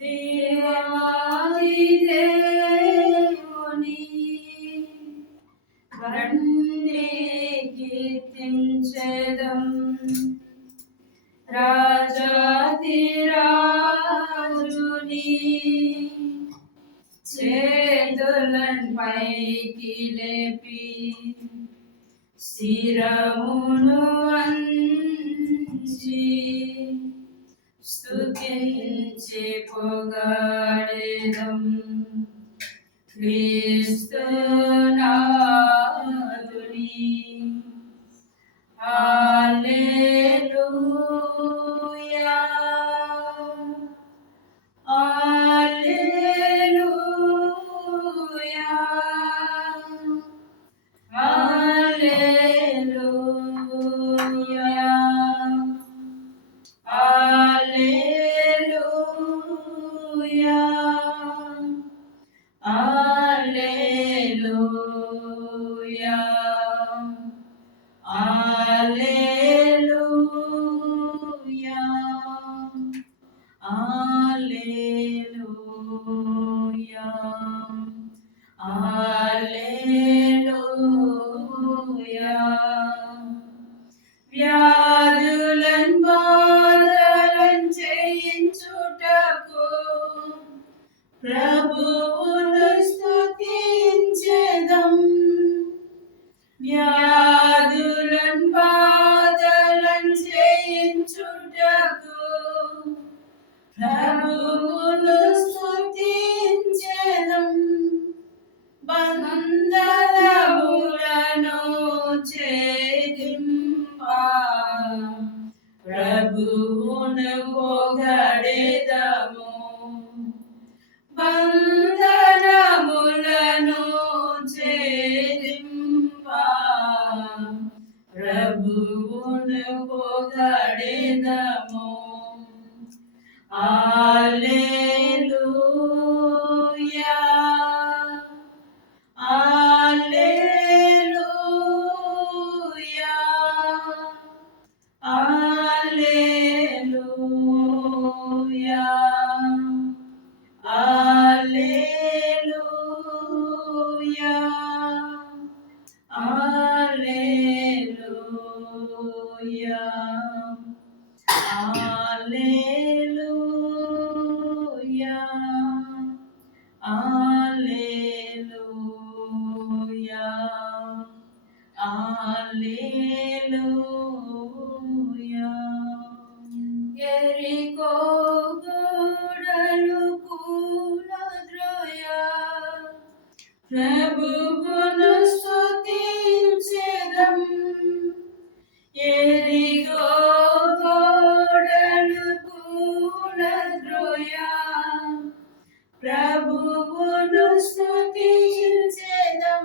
దేవాది దేవుని రండి కీర్తించెదం, రాజాది రాజుని చేతులను పైకి లేపి శిరమును వంచి స్తుతించి పొగడెదం క్రీస్తునాథుని. హల్లెలూయా హల్లెలూయా హల్లెలూయా హల్లెలూయా హల్లెలూయా హల్లెలూయా హల్లెలూయా హల్లెలూయా. వ్యాధులన్ బాధలన్ జయించుటకు ప్రభువును స్తుతించెదం, వ్యాధులన్ బాధలన్ జయించుటకు ప్రభువును స్తుతించెదం, బంధనములను ఛేదింప ప్రభువును పొగడెదము, బంధనములను ఛేదింప ప్రభువును పొగడెదము. హల్లెలూయా హల్లెలూయా హల్లెలూయా హల్లెలూయా హల్లెలూయా హల్లెలూయా హల్లెలూయా హల్లెలూయా. యెరికో గోడలు కూలద్రోయ ప్రభువును స్తుతించెదం, యెరికో గోడలు కూలద్రోయ ప్రభువును స్తుతించెదం,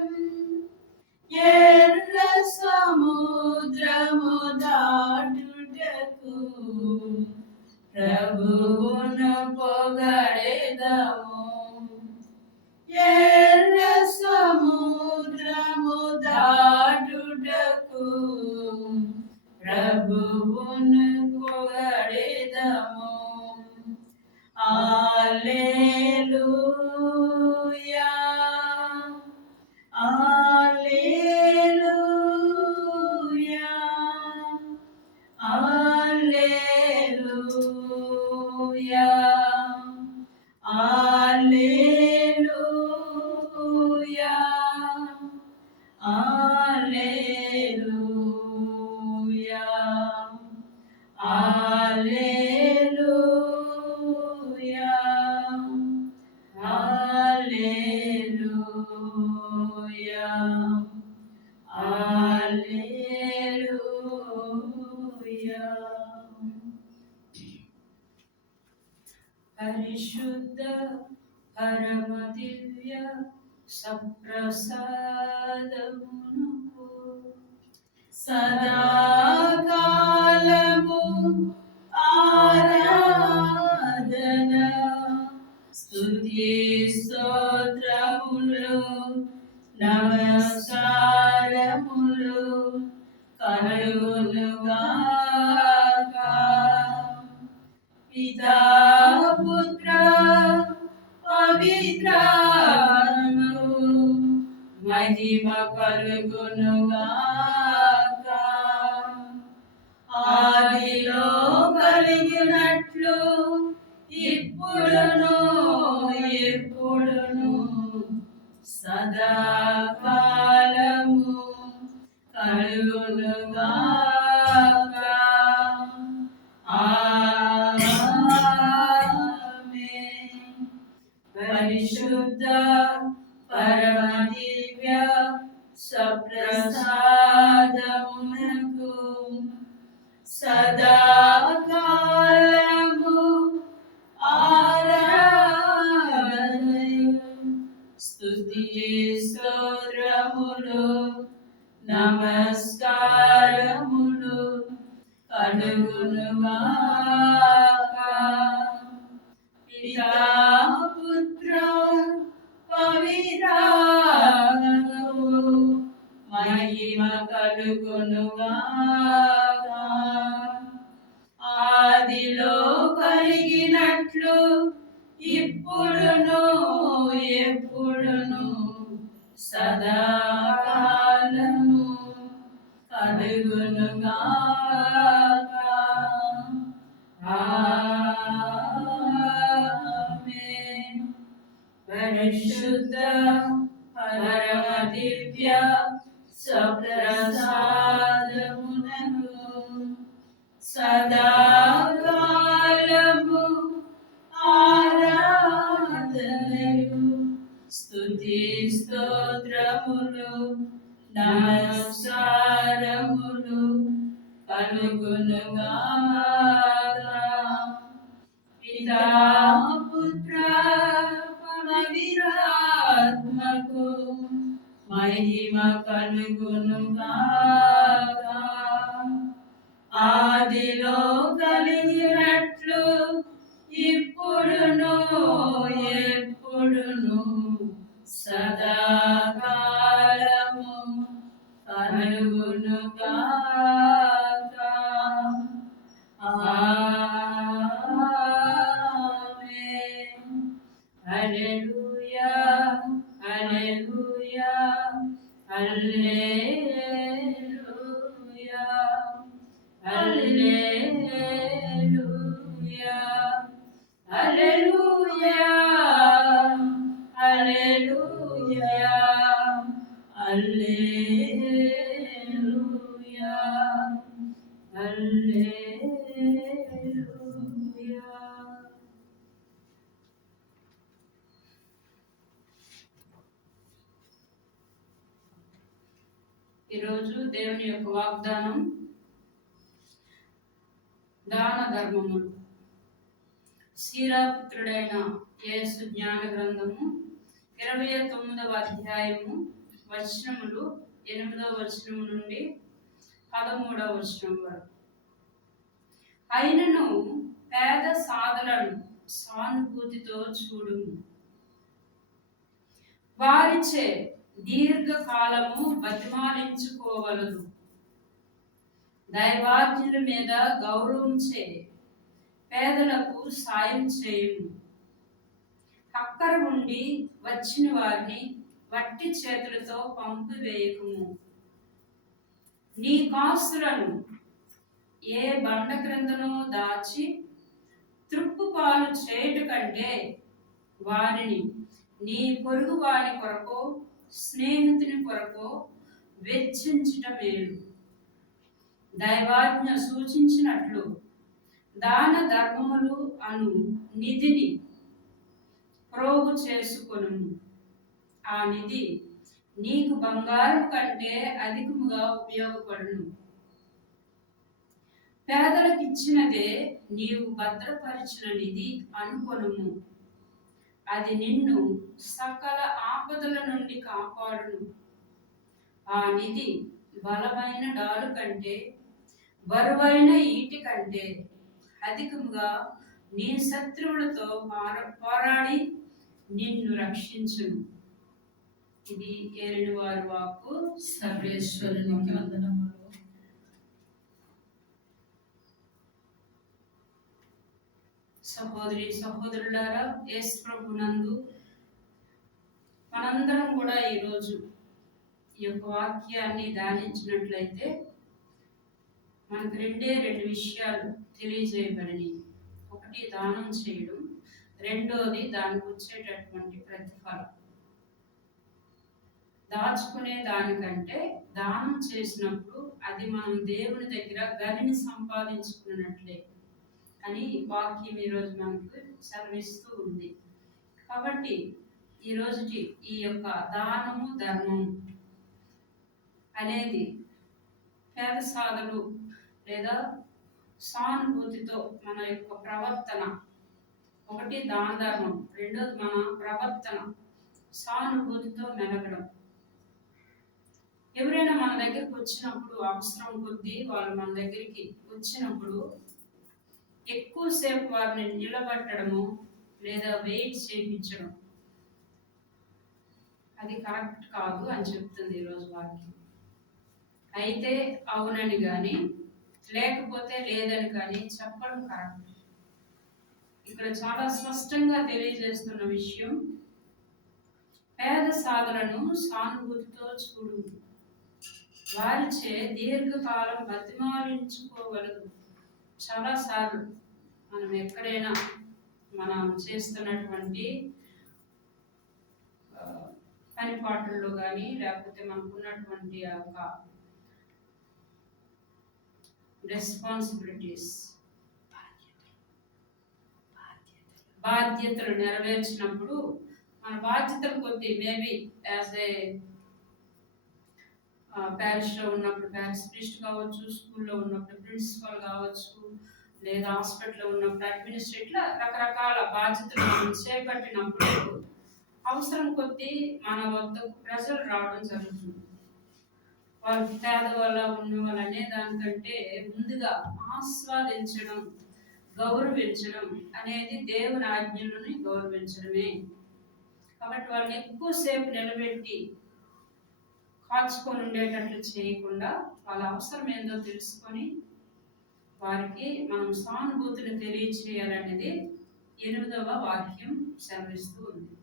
ఎర్ర సముద్రము దాటుటకు ప్రభువును పొగడెదము, ఎర్ర సముద్రము దాటుటకు ప్రభువును పొగడెదము. హల్లెలూయా హల్లెలూయా హల్లెలూయా హల్లెలూయా హల్లెలూయా హల్లెలూయా హల్లెలూయా హల్లెలూయా. పరిశుద్ధ పరమ దివ్య సప్రసాదమునకు సదాకాలము ఆరాధన స్తుతి స్తోత్రములు నమస్కారములు కలుగునుగాక. పితా పుత్ర పవిత్రాత్మకు మహిమ కలుగునుగాక. ఆదిలో కలిగినట్లు ఇప్పుడును ఎప్పుడును సదాకాలము కలుగునుగాక. ఆమేన్. పరిశుద్ధ పరమ దివ్య సప్రసాదమునకు సదాకాలము ఆరాధనయు స్తుతి స్తోత్రములు నమస్కారములు కలుగునుగాక. పితా పుత్ర పవిత్రాత్మకు మహిమ కలుగునుగాక. ఆదిలో కలిగినట్లు ఇప్పుడును ఎప్పుడును సదాకాలము కలుగునుగాక. ఆమేన్. పరిశుద్ధ పరమ దివ్య సప్రసాదమునకు సదాకాలము ఆరాధనయు స్తుతి స్తోత్రములు నమస్కారములు కలుగునుగాక. పితా పుత్ర పవిత్రాత్మకు మహిమ కలుగునుగాక. ఆదిలో కలిగినట్లు ఇప్పుడును ఎప్పుడును సదాకాలము కలుగునుగాక. ఆమేన్. హల్లెలూయా హల్లెలూయా హల్లెలూయా హల్లెలూయా హల్లెలూయా హల్లెలూయా హల్లెలూయా హల్లెలూయా. ఈరోజు దేవుని యొక్క వాగ్దానం దాన ధర్మములు. శీరాపుత్రుడైన యేసు జ్ఞాన గ్రంథము 29వ అధ్యాయము వచనములు 8వ వచనం నుండి 13వ వచనం వరకు. అయినను పేద సాధలను సానుభూతితో చూడుము, వారిచే దీర్ఘకాలము బతిమాలించుకోవలదు. దైవాజ్ఞల మీద గౌరవం చే పేదలకు సాయం చేయుము. అక్కర నుండి వచ్చిన వారిని వట్టి చేతులతో పంపివేయకుము. నీ కాసులను ఏ బండ క్రిందనో దాచి త్రుప్పుపాలు చేయుట కంటే వారిని నీ పొరుగు వారి కొరకు స్నేహితుని కొరకు వెచ్చించుట మేలు. దైవాజ్ఞ సూచించినట్లు దాన ధర్మములు అను నిధిని ప్రోగు చేసుకొను. ఆ నిధి నీకు బంగారం కంటే అధికముగా ఉపయోగపడును. పేదలకు ఇచ్చినదే నీవు భద్రపరిచిన నిధి అనుకొనుము. అది నిన్ను సకల ఆపదల నుండి కాపాడును. ఆ నిధి బలమైన డాలు కంటే బరువైన ఈటి కంటే అధికముగా నీ శత్రువులతో పోరాడి నిన్ను రక్షించును. ఇది ఏలిన వారి వాక్కు. సర్వేశ్వరునికి వందనములు. సహోదరి సహోదరులారా, యేసు ప్రభునందు మనందరం కూడా ఈరోజు ఈ యొక్క వాక్యాన్ని ధ్యానించినట్లయితే మనకు రెండు విషయాలు తెలియజేయబడినవి. ఒకటి దానం చేయడం, రెండోది దానికి వచ్చేటటువంటి ప్రతిఫలం. దాచుకునే దానికంటే దానం చేసినప్పుడు అది మనం దేవుని దగ్గర గనిని సంపాదించుకున్నట్లే అని వాక్యం ఈరోజు మనకు సెలవిస్తూ ఉంది. కాబట్టి ఈరోజుకి ఈ యొక్క దానము ధర్మము అనేది పేద సాధలు లేదా సానుభూతితో మన యొక్క ప్రవర్తన, ఒకటి దాన ధర్మం, రెండోది మన ప్రవర్తన సానుభూతితో మెలగడం. ఎవరైనా మన దగ్గరికి వచ్చినప్పుడు, అవసరం కొద్దీ వాళ్ళు మన దగ్గరికి వచ్చినప్పుడు ఎక్కువసేపు వారిని నిలబెట్టడము లేదా వెయిట్ చేయించడం అది కరెక్ట్ కాదు అని చెప్తుంది ఈరోజు వాక్యం. అయితే అవునని కానీ లేకపోతే లేదని కానీ చెప్పడం కరెక్ట్. ఇక్కడ చాలా స్పష్టంగా తెలియజేస్తున్న విషయం, పేద సాధలను సానుభూతితో చూడు, వారిచే దీర్ఘకాలం బతిమాలించుకోగలదు. చాలాసార్లు మనం ఎక్కడైనా మనం చేస్తున్నటువంటి పనిపాట్లలో కానీ లేకపోతే మనకున్నటువంటి ఒక రెస్పాన్సిబిలిటీస్, బాధ్యతలు నెరవేర్చినప్పుడు మన బాధ్యతల కొద్దీ మేబీ యాజ్ ఏ ప్యారిస్లో ఉన్నప్పుడు ప్యారిస్ ప్రీస్ట్ కావచ్చు, స్కూల్లో ఉన్నప్పుడు ప్రిన్సిపల్ కావచ్చు, లేదా హాస్పిటల్లో ఉన్నప్పుడు అడ్మినిస్ట్రేటివ్లో రకరకాల బాధ్యతలు మనం చేపట్టినప్పుడు అవసరం కొద్దీ మన వద్దకు ప్రజలు రావడం జరుగుతుంది. వాళ్ళు పేదవాళ్ళ ఉన్నవాళ్ళు అనే దానికంటే ముందుగా ఆస్వాదించడం, గౌరవించడం అనేది దేవుని ఆజ్ఞలను గౌరవించడమే. కాబట్టి వాళ్ళని ఎక్కువసేపు నిలబెట్టి కాచుకొని ఉండేటట్లు చేయకుండా వాళ్ళ అవసరం ఏందో తెలుసుకొని వారికి మనం సానుభూతిని తెలియచేయాలనేది 8వ వాక్యం సెలవిస్తూ ఉంది.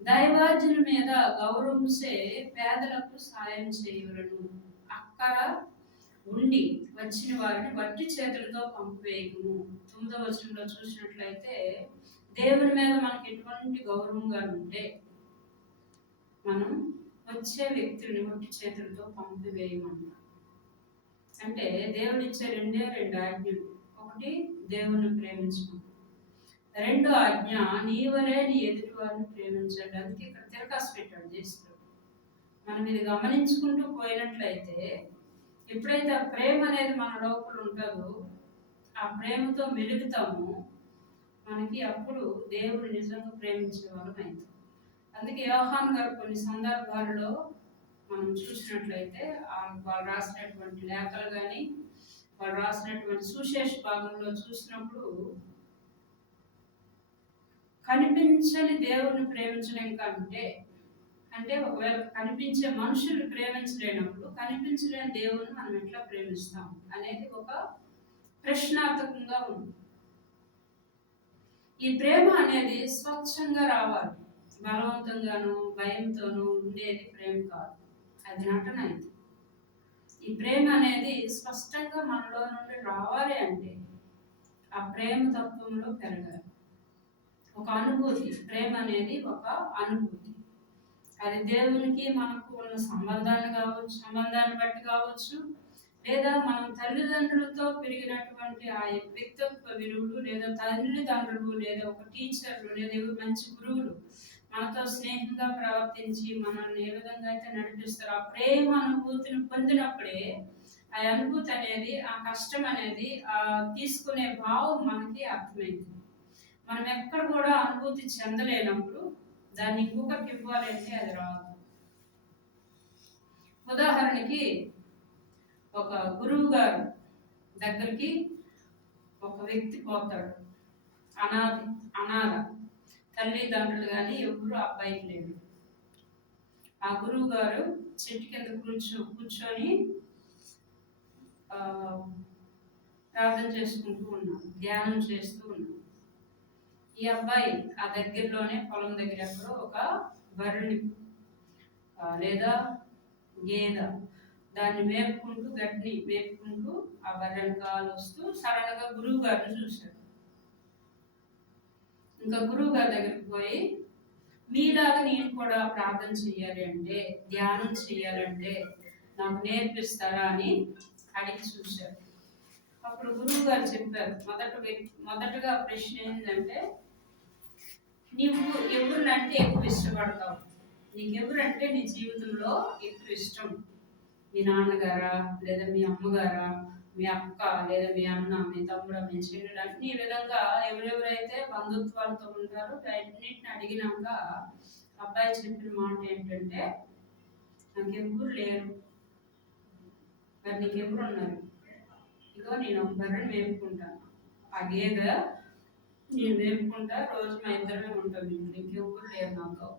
దైవాజ్ఞల మీద గౌరవించే పేదలకు సాయం చేయవలను, అక్కడ ఉండి వచ్చిన వారిని వట్టి చేతులతో పంపివేయము. 9వ వచనంలో చూసినట్లయితే దేవుని మీద మనకి ఎటువంటి గౌరవంగా ఉంటే మనం వచ్చే వ్యక్తుల్ని వట్టి చేతులతో పంపివేయమన్నా. అంటే దేవుడిచ్చే రెండు ఆజ్ఞలు. ఒకటి దేవుని ప్రేమించడం, రెండో ఆజ్ఞ నీవలే నీ ఎదుటి వారిని ప్రేమించండి. అందుకే ఇక్కడ తిరకాసు పెట్టాడు చేస్తాడు. మనం ఇది గమనించుకుంటూ పోయినట్లయితే ఎప్పుడైతే ఆ ప్రేమ అనేది మన లోపల ఉంటుందో, ఆ ప్రేమతో మెలుగుతాము, మనకి అప్పుడు దేవుడు నిజంగా ప్రేమించే వాళ్ళం అవుతాం. అందుకే యోహాను గారు కొన్ని సందర్భాల్లో మనం చూసినట్లయితే వాళ్ళు రాసినటువంటి లేఖలు కానీ వాళ్ళు రాసినటువంటి సుశేష భాగంలో చూసినప్పుడు కనిపించని దేవుని ప్రేమించడం కంటే, అంటే ఒకవేళ కనిపించే మనుషులు ప్రేమించలేనప్పుడు కనిపించలేని దేవుని మనం ఎట్లా ప్రేమిస్తాం అనేది ఒక ప్రశ్నార్థకంగా ఉంది. ఈ ప్రేమ అనేది స్వచ్ఛంగా రావాలి, బలవంతంగాను భయంతోనూ ఉండేది ప్రేమ కాదు, అది నటన. అయితే ఈ ప్రేమ అనేది స్పష్టంగా మనలో నుండి రావాలి అంటే ఆ ప్రేమ తత్వంలో పెరగాలి. ఒక అనుభూతి, ప్రేమ అనేది ఒక అనుభూతి. అది దేవునికి మనకు ఉన్న సంబంధాన్ని బట్టి కావచ్చు, లేదా మనం తల్లిదండ్రులతో పెరిగినటువంటి ఆ వ్యక్తిత్వ విలువలు, లేదా తల్లిదండ్రులు, లేదా ఒక టీచర్లు, లేదా మంచి గురువులు మనతో స్నేహంగా ప్రవర్తించి మనల్ని ఏ విధంగా అయితే నడిపిస్తారో ఆ ప్రేమ అనుభూతిని పొందినప్పుడే ఆ అనుభూతి అనేది, ఆ కష్టం అనేది, ఆ తీసుకునే భావం మనకి అర్థమైంది. మనం ఎక్కడ కూడా అనుభూతి చెందలేనప్పుడు దాన్ని ఇంకొకరికి ఇవ్వాలంటే అది రాదు. ఉదాహరణకి ఒక గురువు గారు దగ్గరికి ఒక వ్యక్తి పోతాడు, అనాథ, తల్లిదండ్రులు కానీ ఎవరు అబ్బాయికి లేడు. ఆ గురువు గారు చెట్టు కింద కూర్చొని ప్రార్థన చేసుకుంటూ ఉన్నాడు, ధ్యానం చేస్తూ ఉన్నాడు. ఈ అబ్బాయి ఆ దగ్గరలోనే పొలం దగ్గర ఎక్కడో ఒక బర్రెని లేదా గేద దాన్ని మేపుకుంటూ గడ్డిని మేపుకుంటూ ఆ బర్రెని కాలు వస్తూ సడన్ గా గురువు గారిని చూశాడు. ఇంకా గురువు గారి దగ్గరికి పోయి, మీలాగా నేను కూడా ప్రార్థన చెయ్యాలి అంటే, ధ్యానం చెయ్యాలంటే నాకు నేర్పిస్తారా అని అడిగి చూశారు. అప్పుడు గురువు గారు చెప్పారు, మొదటగా ప్రశ్న ఏంటంటే, నీవు ఎవరినంటే ఎక్కువ ఇష్టపడతావు? నీకెవరంటే నీ జీవితంలో ఎక్కువ ఇష్టం? మీ నాన్నగారా, లేదా మీ అమ్మగారా, మీ అక్క, లేదా మీ అన్న, మీ తమ్ముడు, మీ చెల్లెలు, అన్ని విధంగా ఎవరెవరైతే బంధుత్వాలతో ఉంటారో అన్నింటిని అడిగినాక అబ్బాయి చెప్పిన మాట ఏంటంటే, నాకెవ్వరు లేరు, మరి నీకెవరు ఉన్నారు? ఇగో నేను ఒక బర్రెని మేపుకుంటాను, ఆ గేదె నేను మేపుకుంటా, రోజు మా ఇద్దరమే ఉంటాం, నీకెవ్వరు లేరు,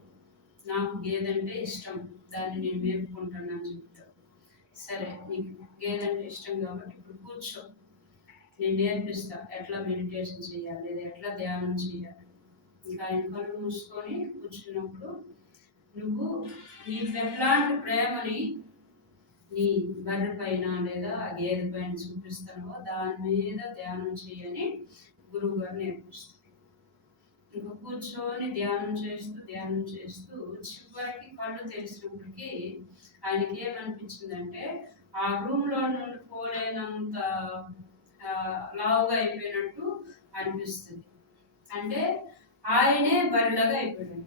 నాకు గేదె అంటే ఇష్టం, దాన్ని నేను మేపుకుంటాను అని చెప్తాను. సరే, నీకు గేదె అంటే ఇష్టం కాబట్టి ఇప్పుడు కూర్చో, నేను నేర్పిస్తా ఎట్లా మెడిటేషన్ చేయాలి, లేదా ఎట్లా ధ్యానం చేయాలి. ఇంకా ఆయన కళ్ళు మూసుకొని కూర్చున్నప్పుడు, నువ్వు నీకు ఎట్లాంటి ప్రేమని నీ బర్రె పైన లేదా ఆ గేదె పైన చూపిస్తానో దాని మీద ధ్యానం చేయని గురువు గారు నేర్పిస్తారు. ఇంకా కూర్చొని ధ్యానం చేస్తూ చివరికి కళ్ళు తెరిచినప్పటికీ ఆయనకి ఏమనిపించిందంటే, ఆ రూమ్లో నుండి పోలేనంత లావుగా అయిపోయినట్టు అనిపిస్తుంది. అంటే ఆయనే బరిలాగా అయిపోయాడు.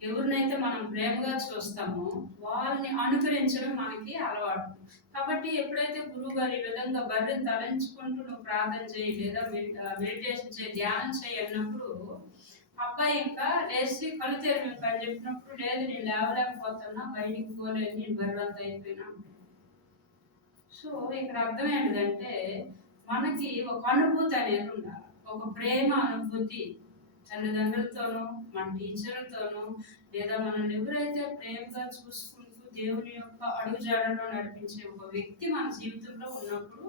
ఎవరినైతే మనం ప్రేమగా చూస్తామో వాళ్ళని అనుకరించడం మనకి అలవాటు. కాబట్టి ఎప్పుడైతే గురువు గారు ఈ విధంగా బర్రెని తలంచుకుంటూ నువ్వు ప్రార్థన చేయి, లేదా మెడిటేషన్ చేయి, ధ్యానం చేయి అన్నప్పుడు అబ్బాయి ఇంకా లేచి కళ్ళు తెరిమి అని చెప్పినప్పుడు, లేదు నేను లేవలేకపోతున్నా, బయటికి పోలేదు, నేను బర్రెంత అయిపోయినా. సో ఇక్కడ అర్థం ఏంటంటే, మనకి ఒక అనుభూతి అనేది ఉండాలి, ఒక ప్రేమ అనుభూతి. తల్లిదండ్రులతోనూ, మన టీచర్లతోనూ, లేదా మనల్ని ఎవరైతే ప్రేమగా చూసుకుంటూ దేవుని యొక్క అడుగుజాడలో నడిపించే ఒక వ్యక్తి మన జీవితంలో ఉన్నప్పుడు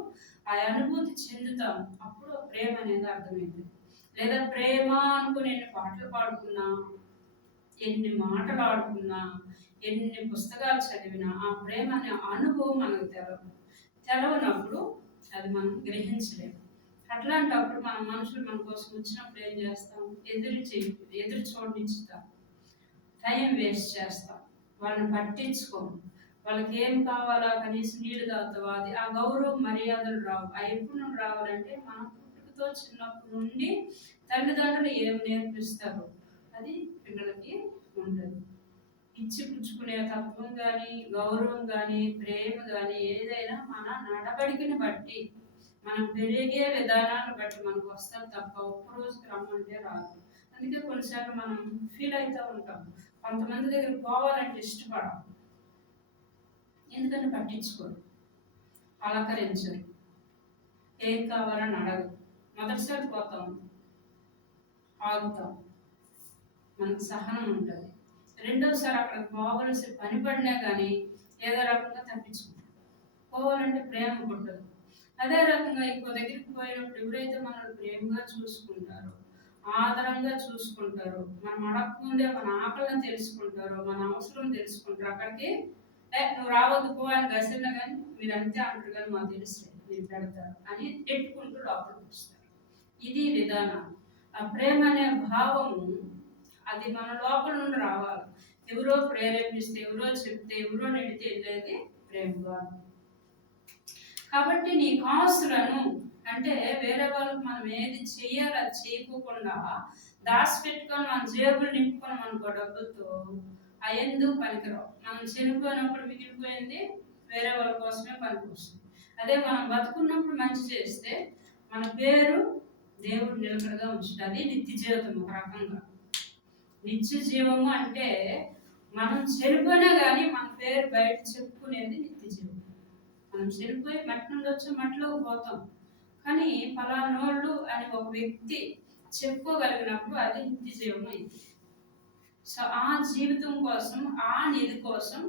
ఆ అనుభూతి చెందుతాం. అప్పుడు ప్రేమ అనేది అర్థమైంది. లేదా ప్రేమ అనుకుని ఎన్ని పాటలు పాడుకున్నా, ఎన్ని మాటలు ఆడుకున్నా, ఎన్ని పుస్తకాలు చదివినా ఆ ప్రేమ అనే అనుభవం మనకు తెలవనప్పుడు అది మనం గ్రహించలేము. అట్లాంటప్పుడు మన మనుషులు మన కోసం వచ్చినప్పుడు ఏం చేస్తాం? ఎదురు చూడనిచ్చుతాం, టైం వేస్ట్ చేస్తాం, వాళ్ళని పట్టించుకోము. వాళ్ళకి ఏం కావాలా, కనీసం నీళ్ళు తాగుతావా, అది ఆ గౌరవం మర్యాదలు రావు. ఆ ఎప్పుడు నుండి రావాలంటే మన పుట్టుకతో చిన్నప్పటి నుండి తల్లిదండ్రులు ఏం నేర్పిస్తారు అది పిల్లలకి ఉంటుంది. ఇచ్చి పుచ్చుకునే తత్వం కానీ, గౌరవం కానీ, ప్రేమ కానీ ఏదైనా మన నడవడికని బట్టి, మనం పెరిగే విధానాన్ని బట్టి మనకు వస్తాం తప్ప ఒక్కరోజుకి రమ్మంటే రాదు. అందుకే కొన్నిసార్లు మనం ఫీల్ అవుతూ ఉంటాం, కొంతమంది దగ్గర పోవాలంటే ఇష్టపడం, ఎందుకని పట్టించుకోరు, అలంకరించరు, ఏం కావాలని అడగదు. మొదటిసారి పోతాం, ఆగుతాం, మనకు సహనం ఉంటుంది. రెండోసారి అక్కడికి పోవలసిన పని పడినా కానీ ఏదో రకంగా తప్పించుకుంటాం, పోవాలంటే ప్రేమ పుట్టదు. అదే రకంగా ఇంకో దగ్గరికి పోయినప్పుడు ఎవరైతే మనల్ని ప్రేమగా చూసుకుంటారో, ఆదరంగా చూసుకుంటారో, మనం అడగకముందే మన ఆకలిని తెలుసుకుంటారో, మన అవసరం తెలుసుకుంటారు, అక్కడికి నువ్వు రావద్దు పో అని గసినా కానీ మీరు అంతే అంటారు, కానీ మాకు తెలుసు మీరు పెడతారు అని పెట్టుకుంటూ లోపలికి వస్తారు. ఇది విధానం. ఆ ప్రేమ అనే భావము అది మన లోపల నుండి రావాలి. ఎవరో ప్రేరేపిస్తే, ఎవరో చెప్తే, ఎవరో నెడితే వెళ్ళేది ప్రేమగా. కాబట్టి నీ కాసులను అంటే వేరే వాళ్ళకి మనం ఏది చెయ్యాలో అది చేయకోకుండా దాచిపెట్టుకొని మన జేబులు నింపుకొని మనకు డబ్బులతో ఎందుకు పనికిరావు. మనం చనిపోయినప్పుడు మిగిలిపోయింది వేరే వాళ్ళ కోసమే పనికొస్తుంది. అదే మనం బతుకున్నప్పుడు మంచి చేస్తే మన పేరు దేవుడు నిలకడగా ఉంచుతుంది. అది నిత్య జీవితం. ఒక రకంగా నిత్య జీవము అంటే మనం చనిపోయినా కానీ మన పేరు బయట చెప్పుకునేది నిత్య జీవం. మనం చనిపోయి మట్టి నుండి వచ్చి మట్టిలోకి పోతాం, కానీ ఫలానోళ్ళు అని ఒక వ్యక్తి చెప్పుకోగలిగినప్పుడు అది నిత్య జీవం అయింది. సో ఆ జీవితం కోసం, ఆ నిధి కోసం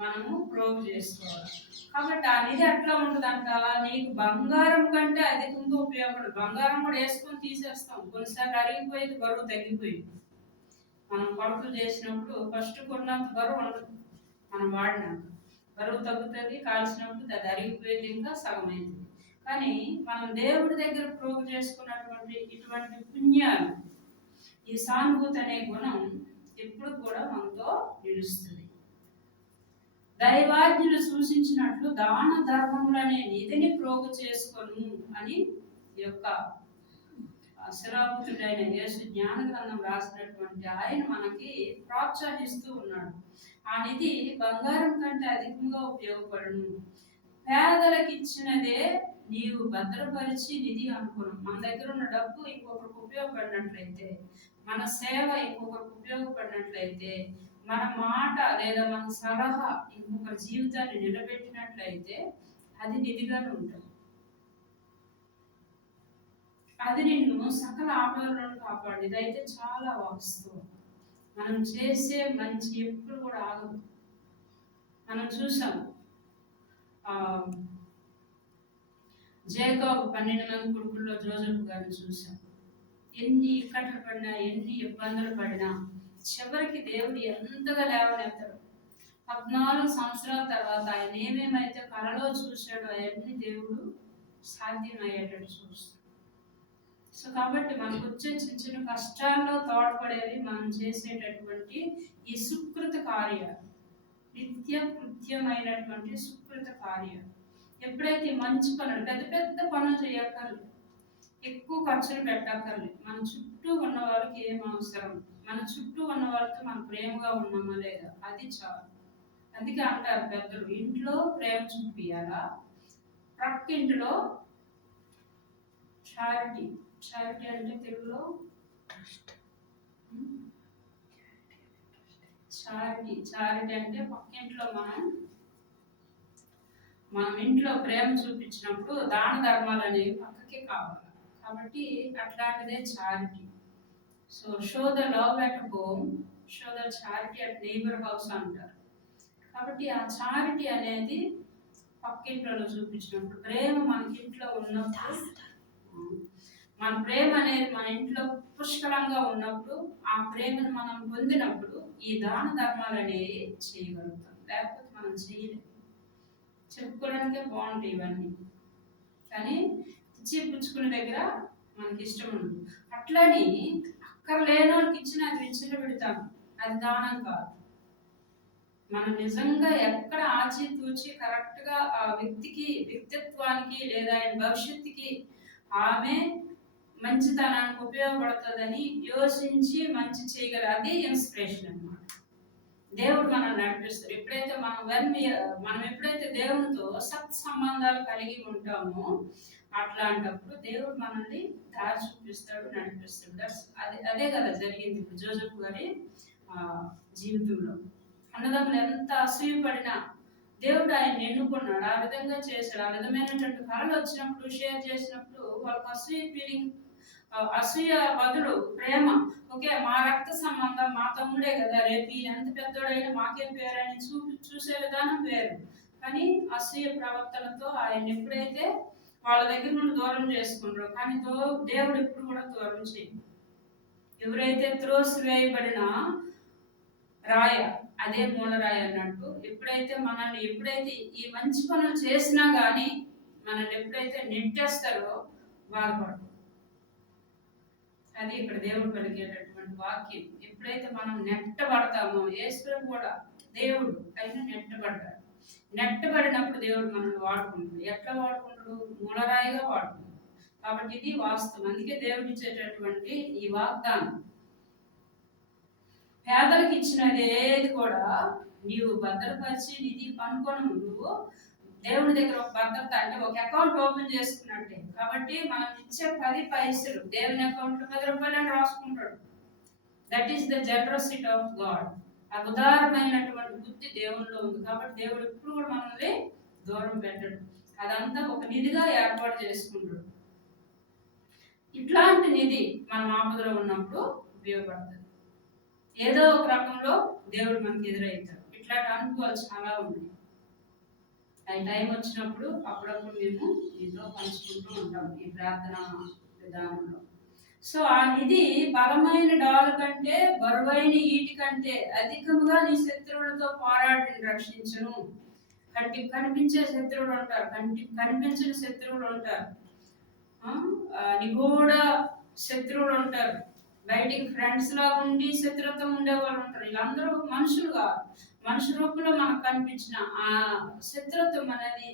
మనము ప్రోగు చేసుకోవాలి. కాబట్టి ఆ నిధి అట్లా ఉంటుందంట, నీకు బంగారం కంటే అధికంగా ఉపయోగపడదు. బంగారం కూడా వేసుకొని తీసేస్తాం, కొన్నిసార్లు అరిగిపోయేది, బరువు తగ్గిపోయింది. మనం కొలతలు చేసినప్పుడు ఫస్ట్ కొన్నంత బరువు ఉండదు, మనం వాడినాక బరువు తగ్గుతుంది, కాల్చినప్పుడు అది అరిగిపోయేది, ఇంకా సగమైంది. కానీ మనం దేవుడి దగ్గర ప్రోగు చేసుకున్నటువంటి ఇటువంటి పుణ్యాలు, ఈ సానుభూతి అనే గుణం ఎప్పుడు కూడా మనతో నిలుస్తుంది. దైవాజ్ఞులు సూచించినట్లు దాన ధర్మములనే నిధిని ప్రోగు చేసుకొను అని ఈ యొక్క శిలాపుత్రుడైన యేసు జ్ఞాన గ్రంథం రాసినటువంటి ఆయన మనకి ప్రోత్సహిస్తూ ఉన్నాడు. ఆ నిధి బంగారం కంటే అధికంగా ఉపయోగపడును. పేదలకు ఇచ్చినదే నీవు భద్రపరిచి నిధి అనుకోను. మన దగ్గర ఉన్న డబ్బు ఇంకొకరికి ఉపయోగపడినట్లయితే, మన సేవ ఇంకొకరికి ఉపయోగపడినట్లయితే, మన మాట లేదా మన సలహా ఇంకొకరి జీవితాన్ని నిలబెట్టినట్లయితే అది నిధిగానే ఉంటుంది. అది నిన్ను సకల ఆపదలను కాపాడు. ఇదైతే చాలా వాస్తవం. మనం చేసే మంచి ఎప్పుడు కూడా ఆగదు. మనం చూసాం జేకబు 12 మంది కొడుకుల్లో జోసెఫ్ గారిని చూసాం. ఎన్ని ఇక్కట్లు పడినా, ఎన్ని ఇబ్బందులు పడినా చివరికి దేవుడు ఎంతగా లేవనెత్తాడు. 14 సంవత్సరాల తర్వాత ఆయన ఏమేమైతే కలలో చూశాడో అవన్నీ దేవుడు సాధ్యమయ్యేటట్టు చూస్తాడు. సో కాబట్టి మనకు వచ్చే చిన్న చిన్న కష్టాల్లో తోడ్పడేవి మనం చేసేటటువంటి ఈ సుకృత కార్యాలు, నిత్య కృత్యమైనటువంటి సుకృత కార్యాలు. ఎప్పుడైతే మంచి పనులు, పెద్ద పెద్ద పనులు చేయక్కర్లేదు, ఎక్కువ ఖర్చులు పెట్టక్కర్లేదు. మన చుట్టూ ఉన్న వాళ్ళకి ఏం అవసరం, మన చుట్టూ ఉన్న వాళ్ళతో మనం ప్రేమగా ఉన్నామా లేదా, అది చాలు. అందుకే అంటారు పెద్దలు, ఇంట్లో ప్రేమ చూపియాలా, ప్రక్కింటిలో చారిటీ. చారిటీ అంటే తెలుగులో చారిటీ అంటే పక్కింట్లో మనం ఇంట్లో ప్రేమ చూపించినప్పుడు దాన ధర్మాలు అనేవి పక్కకి కావాలి. కాబట్టి అట్లాంటిదే charity. So show the love at home, show the charity at neighbour house అంటారు. కాబట్టి ఆ చారిటీ అనేది పక్కింట్లో చూపించినప్పుడు, ప్రేమ మనకి ఇంట్లో ఉన్నప్పుడు, మన ప్రేమ అనేది మన ఇంట్లో పుష్కలంగా ఉన్నప్పుడు, ఆ ప్రేమను మనం పొందినప్పుడు ఈ దాన ధర్మాలు అనేవి చేయగలుగుతాం. లేకపోతే మనం చేయలేము. చెప్పుకోవడానికే బాగుంటాయి ఇవన్నీ, కానీ ఇచ్చి పుచ్చుకునే దగ్గర మనకి ఇష్టం ఉండదు. అట్లని అక్కర్లేని వాళ్ళకి ఇచ్చిన అది విచ్చిన పెడతాం, అది దానం కాదు. మనం నిజంగా ఎక్కడ ఆచితూచి కరెక్ట్గా ఆ వ్యక్తికి, వ్యక్తిత్వానికి లేదా ఆయన భవిష్యత్తుకి, ఆమె మంచితనానికి ఉపయోగపడుతుందని యోచించి మంచి చేయగల, అది ఇన్స్పిరేషన్ అన్నమాట. దేవుడు మనల్ని నడిపిస్తాడు. ఎప్పుడైతే మనం ఎప్పుడైతే దేవునితో సత్సంబంధాలు కలిగి ఉంటామో అట్లాంటప్పుడు దేవుడు మనల్ని దారి చూపిస్తాడు, నడిపిస్తాడు. అదే కదా జరిగింది ఇప్పుడు జోసెఫ్ గారి జీవితంలో. అన్నదమ్ములు ఎంత అసూయపడినా దేవుడు ఆయన ఎన్నుకున్నాడు, ఆ విధంగా చేశాడు. ఆ విధమైనటువంటి కళలు వచ్చినప్పుడు, షేర్ చేసినప్పుడు వాళ్ళకి అసూయ బదులు ప్రేమ. ఓకే, మా రక్త సంబంధం, మా తమ్ముడే కదా, రేపు ఎంత పెద్దోడైనా మాకేం పేరని చూసే విధానం వేరు. కానీ అసూయ ప్రవర్తనతో ఆయన ఎప్పుడైతే వాళ్ళ దగ్గర నుండి దూరం చేసుకుంటారో, కానీ దేవుడు ఎప్పుడు కూడా దూరం చేయడు. ఎవరైతే త్రోసివేయబడిన రాయ అదే మూలరాయి అన్నట్టు, ఎప్పుడైతే ఈ మంచి పనులు చేసినా కానీ మనల్ని ఎప్పుడైతే నెట్టేస్తారో బాధపడరు. అది ఇక్కడ దేవుడు పలికేటటువంటి వాక్యం. ఎప్పుడైతే మనం నెట్టబడతామో, యేసు కూడా దేవుడు అయినా నెట్టబడ్డాడు. నెట్టబడినప్పుడు దేవుడు మనల్ని వాడుకుంటాడు. ఎట్లా వాడుకుంటాడు? మూలరాయిగా వాడుకుంటాడు. కాబట్టి ఇది వాస్తవం. అందుకే దేవుడు ఇచ్చేటటువంటి ఈ వాగ్దానం, పేదలకు ఇచ్చినది ఏది కూడా నీవు భద్రపరిచి నిధి పనుకొని, నువ్వు దేవుని దగ్గర ఒక భద్రత అంటే ఒక అకౌంట్ ఓపెన్ చేసుకున్నట్టే. కాబట్టి మనం ఇచ్చే 10 పైసలు దేవుని అకౌంట్ లో 10 రూపాయలని రాసుకుంటాడు. That is the generosity of God. ఆ ఉదారమైనటువంటి బుద్ధి దేవునిలో ఉంది. కాబట్టి దేవుడు ఎప్పుడు కూడా మనల్ని దూరం పెట్టడు. అదంతా ఒక నిధిగా ఏర్పాటు చేసుకుంటాడు. ఇట్లాంటి నిధి మనం ఆపదలో ఉన్నప్పుడు ఉపయోగపడుతుంది. ఏదో ఒక రకంలో దేవుడు మనకి ఎదురవుతాడు. ఇట్లాంటి అనుభవాలు చాలా ఉన్నాయి. అది టైం వచ్చినప్పుడు అప్పుడప్పుడు మేము మీతో పంచుకుంటూ ఉంటాం ఈ ప్రార్థన విధానంలో. సో ఆ నిధి బలమైన డాలు కంటే బరువైన ఈటి కంటే అధికముగా నీ శత్రువులతో పోరాడి రక్షించును. కంటికి కనిపించే శత్రువులు ఉంటారు, కంటికి కనిపించిన శత్రువులు ఉంటారు, నిగూఢ శత్రువులు ఉంటారు, బయటికి ఫ్రెండ్స్ లా ఉండి శత్రుత్వం ఉండేవాళ్ళు ఉంటారు. వీళ్ళందరూ మనుషులు కాదు. మనుషు రూపంలో మనకు కనిపించిన ఆ శత్రుత్వం అనేది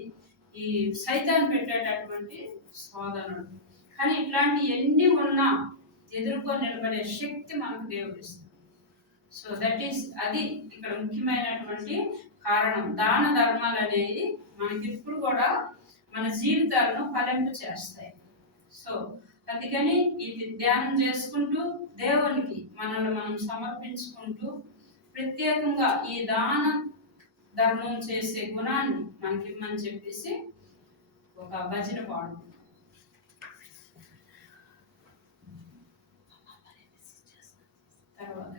ఈ సైతాన్ని పెట్టేటటువంటి శోధనలు. కానీ ఇట్లాంటి ఎన్ని ఉన్నా ఎదుర్కొని నిలబడే శక్తి మనకు దేవుడు ఇస్తుంది. సో దట్ ఈస్ అది ఇక్కడ ముఖ్యమైనటువంటి కారణం. దాన ధర్మాలు అనేవి మనకి ఇప్పుడు కూడా మన జీవితాలను ఫలింపు చేస్తాయి. సో అందుకని ఇది ధ్యానం చేసుకుంటూ దేవునికి మనల్ని మనం సమర్పించుకుంటూ ప్రత్యేకంగా ఈ దాన ధర్మం చేసే గుణాన్ని మనకి ఇమ్మని చెప్పేసి ఒక భజన పాడు. తర్వాత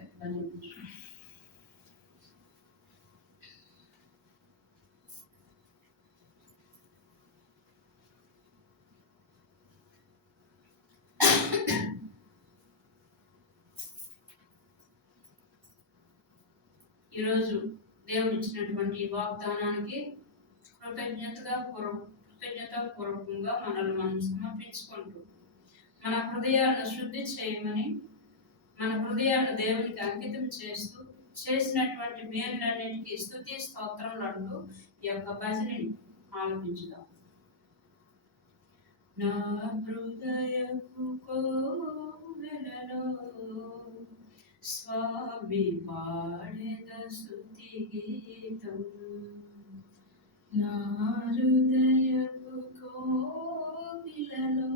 ఈరోజు దేవుడు ఇచ్చినటువంటి వాగ్దానానికి కృతజ్ఞతాపూర్వకంగా మనల్ని మనం సమర్పించుకుంటూ మన హృదయాలను శుద్ధి చేయమని, మన హృదయాలను దేవునికి అంకితం చేస్తూ చేసినటువంటి మేలులన్నింటికీ స్తుతి స్తోత్రములు అంటూ ఈ యొక్క భజనని ఆలపించుదాం. నా హృదయపు కోవెలలో స్వామి పాడెద స్తుతి గీతం. నా హృదయపు కోవెలలో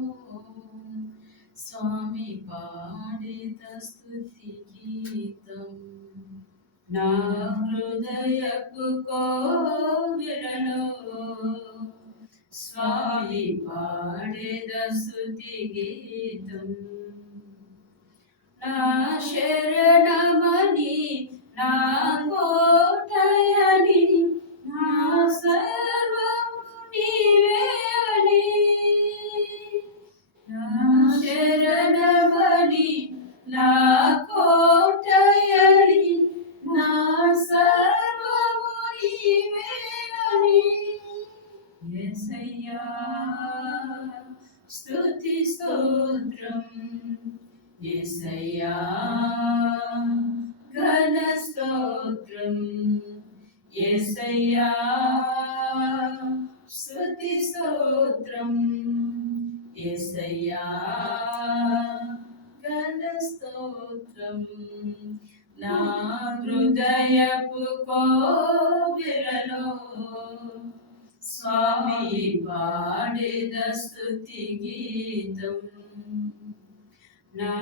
స్వామి పాడెద స్తుతి గీతం. నా హృదయపు కోవెలలో స్వామి పాడెద స్తుతి గీతం. నా శరణమని నా కోటయని నా సర్వము నీవే అని. నా శరణమని నా కోటయని నా సర్వము నీవే అని. యేసయ్యా స్తుతి స్తోత్రం, యేసయ్యా ఘన స్తోత్రం, యేసయ్యా స్తుతి స్తోత్రం, యేసయ్యా ఘన స్తోత్రం. నా హృదయపు కోవెలలో స్వామి పాడెద స్తుతి గీతం. నా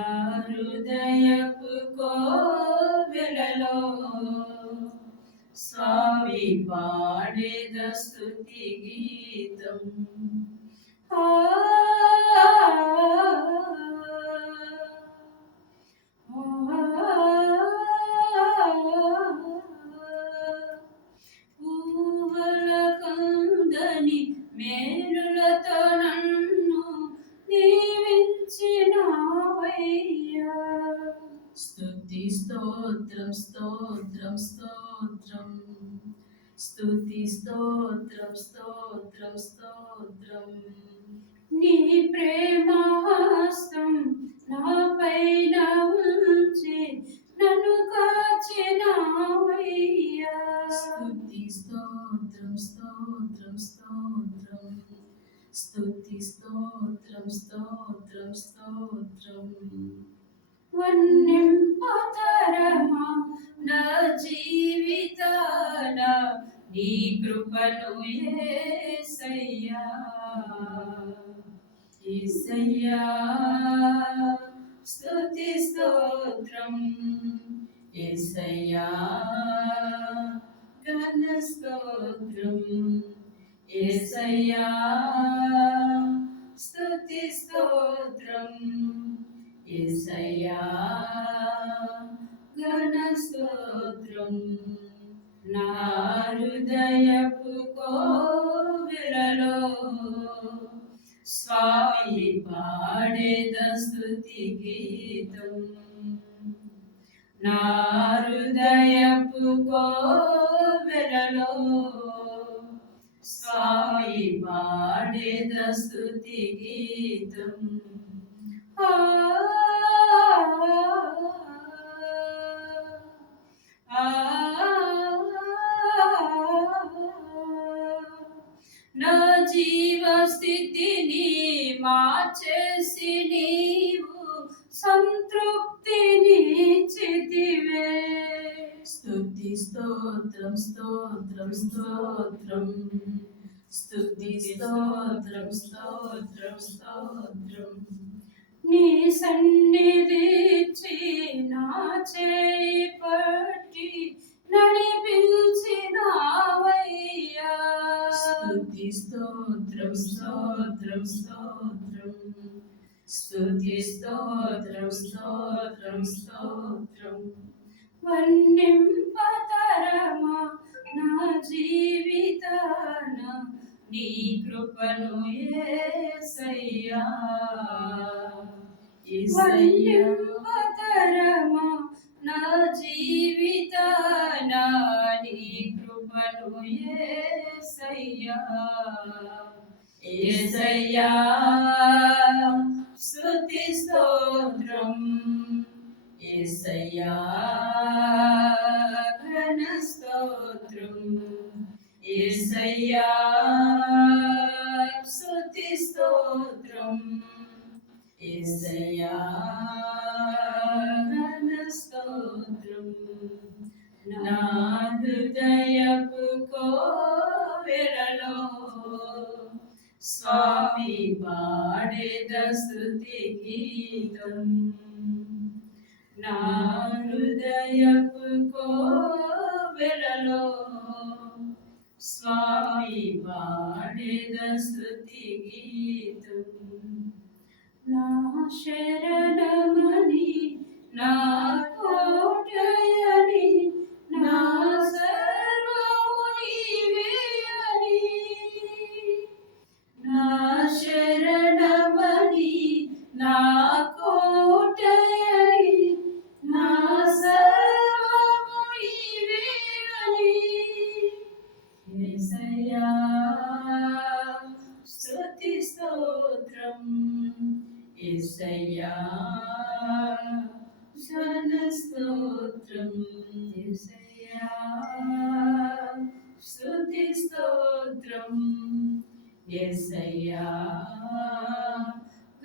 హృదయపు కోవెలలో స్వామి పాడెద స్తుతి గీతం. ఊహల కందని మేలులతో నన్ను దీవించినావయ్యా. స్తుతి స్తోత్రం స్తోత్రం స్తోత్రం, స్తుతి స్తోత్రం స్తోత్రం స్తోత్రం. నీ ప్రేమహస్తం నాపైన ఉంచి నన్ను కాచినావయ్యా. స్తుతి స్తోత్రం స్తోత్రం స్తోత్రం, స్తుతి స్తోత్రం స్తోత్రం స్తోత్రం. వన్నింపతరమా నా జీవితాన నీ కృపను యేసయ్యా. యేసయ్యా స్తుతి స్తోత్రం, యేసయ్యా ఘన స్తోత్రం, యేసయ్యా స్తుతి స్తోత్రం, యేసయ్యా ఘన స్తోత్రం. నా హృదయపు కోవెలలో స్వామి పాడెద స్తుతి గీతం నా హృదయపు కోవెలలో స్వామి పాడేద స్తుతి గీతం నా జీవ స్థితిని మార్చేసి నీవు సంతృప్తిని చితివే స్తుతి స్తోత్రం స్తోత్రం స్తోత్రం స్తుతి స్తోత్రం స్తోత్రం స్తోత్రం నీ సన్నిధిచ్చి నా చేయి పట్టి నడిపించినావయ్యా స్తుతి స్తోత్రం స్తోత్రం స్తోత్రం స్తుతి స్తోత్రం స్తోత్రం స్తోత్రం వర్ణింపతరమా నా జీవితాన నీ కృపను యేసయ్యా వర్ణింపతరమా నా జీవితాన నీ కృపను యేసయ్యా యేసయ్యా స్తుతి స్తోత్రం యేసయ్యా ఘన స్తోత్రం యేసయ్యా స్తుతి స్తోత్రం యేసయ్యా ఘన స్తోత్రం నా హృదయపు కోవెలలో స్వామి పాడేద స్తుతి గీతం నా హృదయపు కోవెలలో స్వామి పాడేద స్తుతి గీతం నా శరణమని నా కోటయని నా సర్వము నీవే అని నా శరణమని నా కోటయని నా సర్వము నీవే అని యేసయ్యా స్తుతి స్తోత్రం యేసయ్యా ఘన స్తోత్రం యేసయ్యా స్తుతి స్తోత్రం యేసయ్యా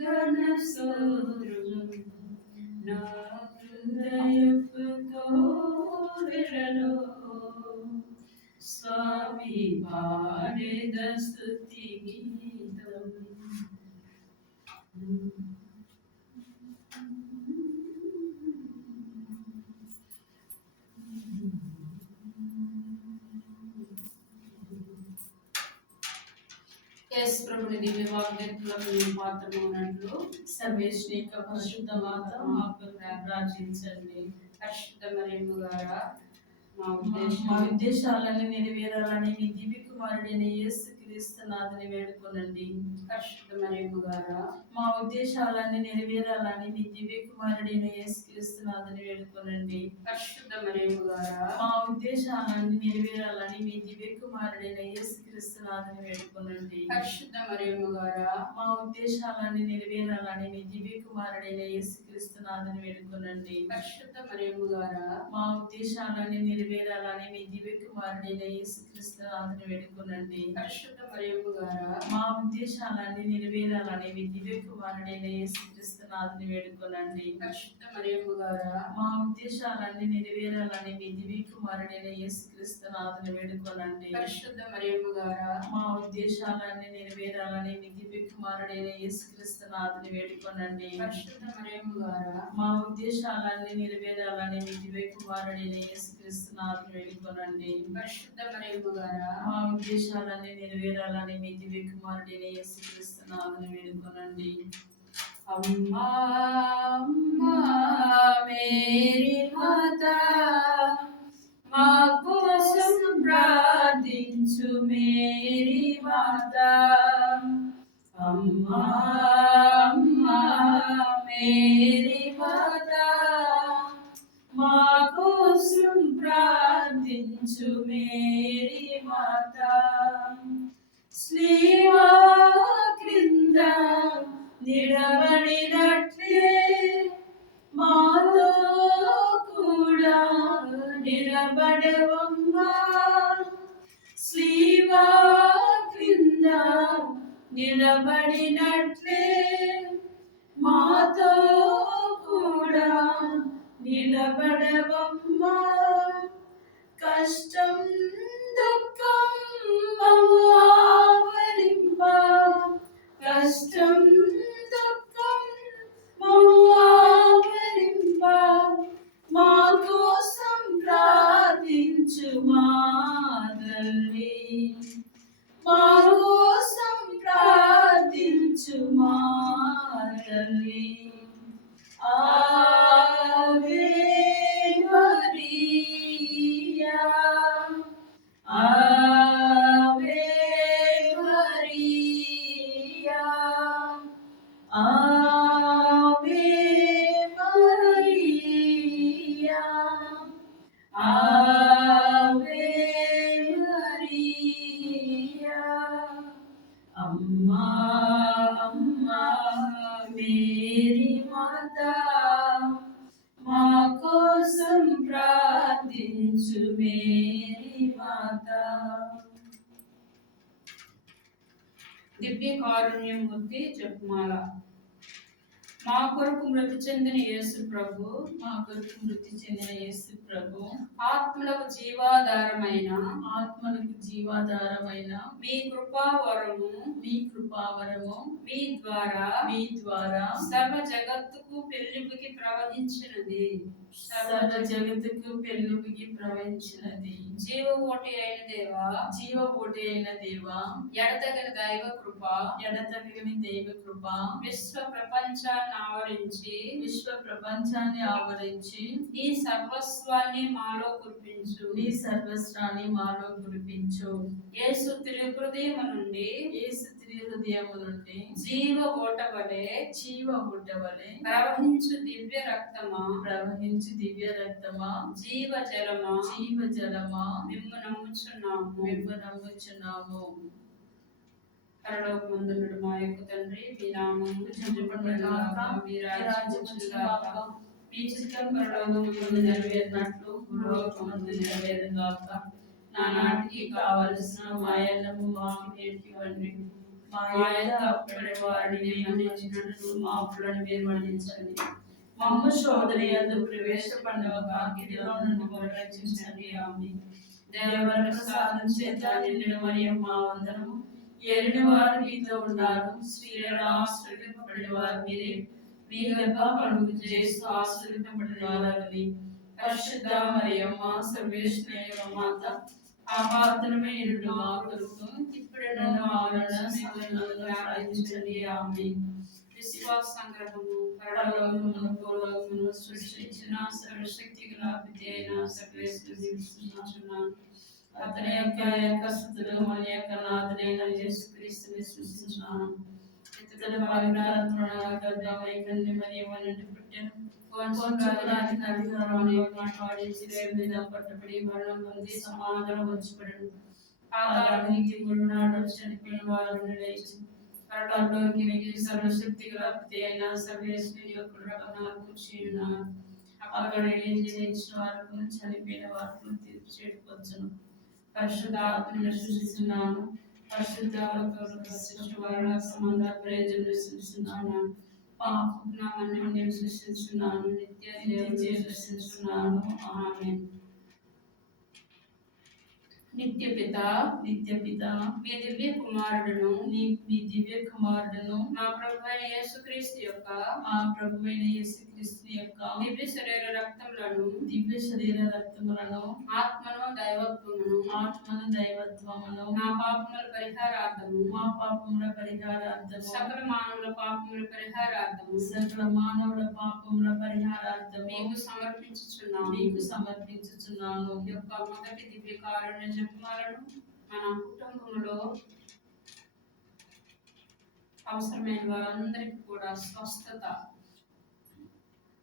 ఘన స్తోత్రం నా హృదయపు కోవెలలో స్వామి పాడేద స్తుతి గీతం యేసు ప్రభుని దివ్య వాగ్దానములకు మేము పాత్రమవునట్లు సర్వేశ్వరి యొక్క పరిశుద్ధ మాత మాకు ప్రార్థించండి. పరిశుద్ధ మరియమ్మ గారా మా ఉద్దేశాలన్నీ నెరవేరాలని మీ దివ్య కుమారుడైన యేసుక్రీస్తు నాథుని వేడుకోనండి. పరిశుద్ధ మరియమ్మ గారా మా ఉద్దేశాలన్నీ నెరవేరాలని మీ దివ్య కుమారుడైన యేసుక్రీస్తు నాథుని వేడుకోనండి. పరిశుద్ధ మరియమ్మ గారా మా ఉద్దేశాలన్నీ నెరవేరాలని మీ దివ్య కుమారుడైన యేసుక్రీస్తు నాథుని వేడుకోనండి. పరిశుద్ధ మరియమ్మ గారా మా ఉద్దేశాలన్నీ నెరవేరాలని మీ దివ్య కుమారుడైన యేసుక్రీస్తు నాథుని వేడుకోనండి. పరిశుద్ధ మరియమ్మ గారా మా ఉద్దేశాలన్నీ నెరవేరాలని మీ దివ్య కుమారుడైన యేసుక్రీస్తు నాథుని వేడుకోనండి. పరిశుద్ధ మరియమ్మ గారా మా ఉద్దేశాలన్నీ నెరవేరాలని మీ దివ్య కుమారుడైన యేసుక్రీస్తు నాథుని వేడుకోనండి. పరిశుద్ధ మరియమ్మ గారా మా ఉద్దేశాలన్నీ నెరవేరాలని మీ దివ్య కుమారుడైన యేసుక్రీస్తు నాథుని వేడుకోనండి. పరిశుద్ధ మరియమ్మ గారా మా ఉద్దేశాలన్నీ నెరవేరాలని మీ దివ్య కుమారుడైన యేసుక్రీస్తు నాథుని వేడుకోనండి. పరిశుద్ధ మరియమ్మ గారా మా ఉద్దేశాలన్నీ నెరవేరాలని మీ దివ్య కుమారుడైన యేసుక్రీస్తు నాథుని వేడుకోనండి. పరిశుద్ధ మరియమ్మ గారా మా ఉద్దేశాలన్నీ నెరవేరాలని మీ దివ్య కుమారుడైన యేసుక్రీస్తు నాథుని వేడుకోనండి. అమ్మా అమ్మా మేరీ మాతా మా కోసం ప్రార్థించు మేరీ మాతా. అమ్మా అమ్మా మేరీ మాత మా కోసం ప్రార్థించు మేరీ మాత స్లీవా క్రింద నిలబడినట్లే మాతో కూడా నిలబడవమ్మా స్లీవా క్రింద నిలబడినట్లే మాతో కూడా నిలబడవమ్మా కష్టం దుఃఖం ఆవరింప కష్టం దుఃఖం ఆవరింప మా కోసం ప్రార్థించు మా తల్లి మా కోసం ప్రార్థించు మా తల్లి ఆవే మరియా ఆవే మరియా ఆవే మరియా ఆవే మరియా అమ్మా అమ్మా మేరీ మాత మా కోసం ప్రార్థించు మేరీ మాత దివ్య కారుణ్యమూర్తి జపమాల మా కొరకు మృతి చెందిన యేసు ప్రభు మా కొరకు మృతి చెందిన యేసు ప్రభు ఆత్మలకు జీవాధారమైన మీ కృపావరము మీ ద్వారా సర్వ జగత్తుకు పెళ్ళికి ప్రవహించినది జీవ ఓటి అయిన దేవా ఎడతగిన దైవ కృప విశ్వ ప్రపంచాన్ని ఆవరించి నీ సర్వస్వాన్ని మాలో కురిపించు యేసు తిరుహృదయము నుండి జీవ ఓట వలె ప్రవహించు దివ్య రక్తమా జీవ జలమా మిమ్ము నమ్ముచున్నాము పరలోకమందున్న మా యొక్క తండ్రి మీ నామము పూజింపబడుగాక మీ రాజ్యము వచ్చుగాక మీ చిత్తం పరలోకమందు నెరవేరినట్లు భూలోకమందు నెరవేరుగాక నానాటికి కావలసిన మా అన్నము మాకు నేర్పివ్వండి మా యొక్క అప్పటి వారిని మన్నించినట్లు మా అప్పులను మీరు మన్నించండి మమ్మ శోధన యందు ప్రవేశపడవక కీడులో నుండి మమ్మల్ని రక్షించండి ఆమేన్ దేవర ప్రసాదం చేత నిండిన మరియమ్మ వందనము ఏలిన వారు మీతో ఉన్నారు స్త్రీలలో ఆశ్రయింపబడిన వారు మీరే మీ గర్భఫలము యేసు ఆశీర్వదింపబడిన వారని పరిశుద్ధ మరియమ్మ సర్వేశ్వరుని యొక్క మాత పాపాత్ములమైన మా కొరకు ఇప్పుడును మా మరణ సమయములో ప్రార్థించండి ఆమేన్ విశ్వాస సంగ్రహము పరలోకమును భూలోకమును సృష్టించిన సర్వశక్తి గల పిత అయిన సర్వేశ్వరుని విశ్వసిస్తున్నాను అతని యొక్క ఏకసుతుడు మన యొక్క నాథుడైన యేసుక్రీస్తుని విశ్వసిస్తున్నాను ఇతడు పవిత్రాత్మను గర్భమై కన్య మరియమ్మ నుండి పుట్టెను వంశరాజుకి అధికారమును మాట్లాడి శిలువ మీద పట్టబడి మరణం పొంది సమాధిలో ఉంచబడెను పాతాళానికి గురునాడు చనిపోయిన వారిని లేచి పరలోకానికి వెళ్లి సర్వశక్తి గల పిత అయిన సర్వేశ్వరుని యొక్క రక్షణ కూర్చున్నారు అక్కడ జయించిన వారికి చనిపోయిన వారికి తీర్పు చేయవచ్చును పరిశుద్ధాత్మను విశ్వసిస్తున్నాను పరిశుద్ధాత్మ సంబంధ ప్రయోజనం విశ్వసిస్తున్నాను పాపనామాన్ని విశ్వసిస్తున్నాను నిత్య విశ్వసిస్తున్నాను ఆమేన్ నిత్య పిత మీ దివ్య కుమారుడును మా ప్రభువైన యేసుక్రీస్తు యొక్క దివ్య శరీర రక్తములను ఆత్మను దైవత్వమును మా పాపముల పరిహారార్థము సకల మానవుల పాపముల పరిహారార్థము మీకు సమర్పించుచున్నాను యొక్క మొదటి దివ్య కారుణ్య జపమాలను మన కుటుంబంలో అవసరమైన వారందరికీ కూడా స్వస్థత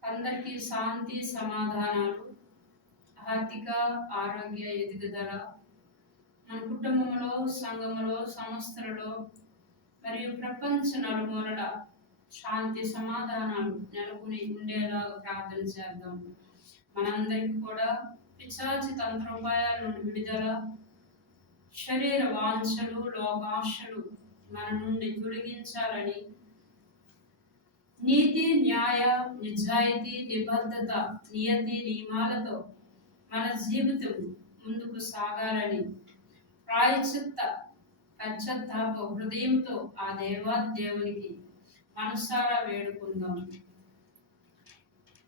అందరికీ శాంతి సమాధానాలు, ఆర్థిక ఆరోగ్య ఎదుగుదల మన కుటుంబంలో, సంఘములో, సంస్థలలో మరియు ప్రపంచ నలుమూలల శాంతి సమాధానాలు నెలకొని ఉండేలాగా ప్రార్థన చేద్దాం. మనందరికీ కూడా పిశాచి తంత్రోపాయాల నుండి విడుదల, శరీర వాంఛలు, లోకాశలు మన నుండి తొలగించాలని, నీతి, న్యాయ, నిజాయితీ, నిబద్ధత, నియతి, నియమాలతో మన జీవితం ముందుకు సాగాలని పశ్చాత్తాప హృదయంతో ఆ దేవునికి మనసారా వేడుకుందాం.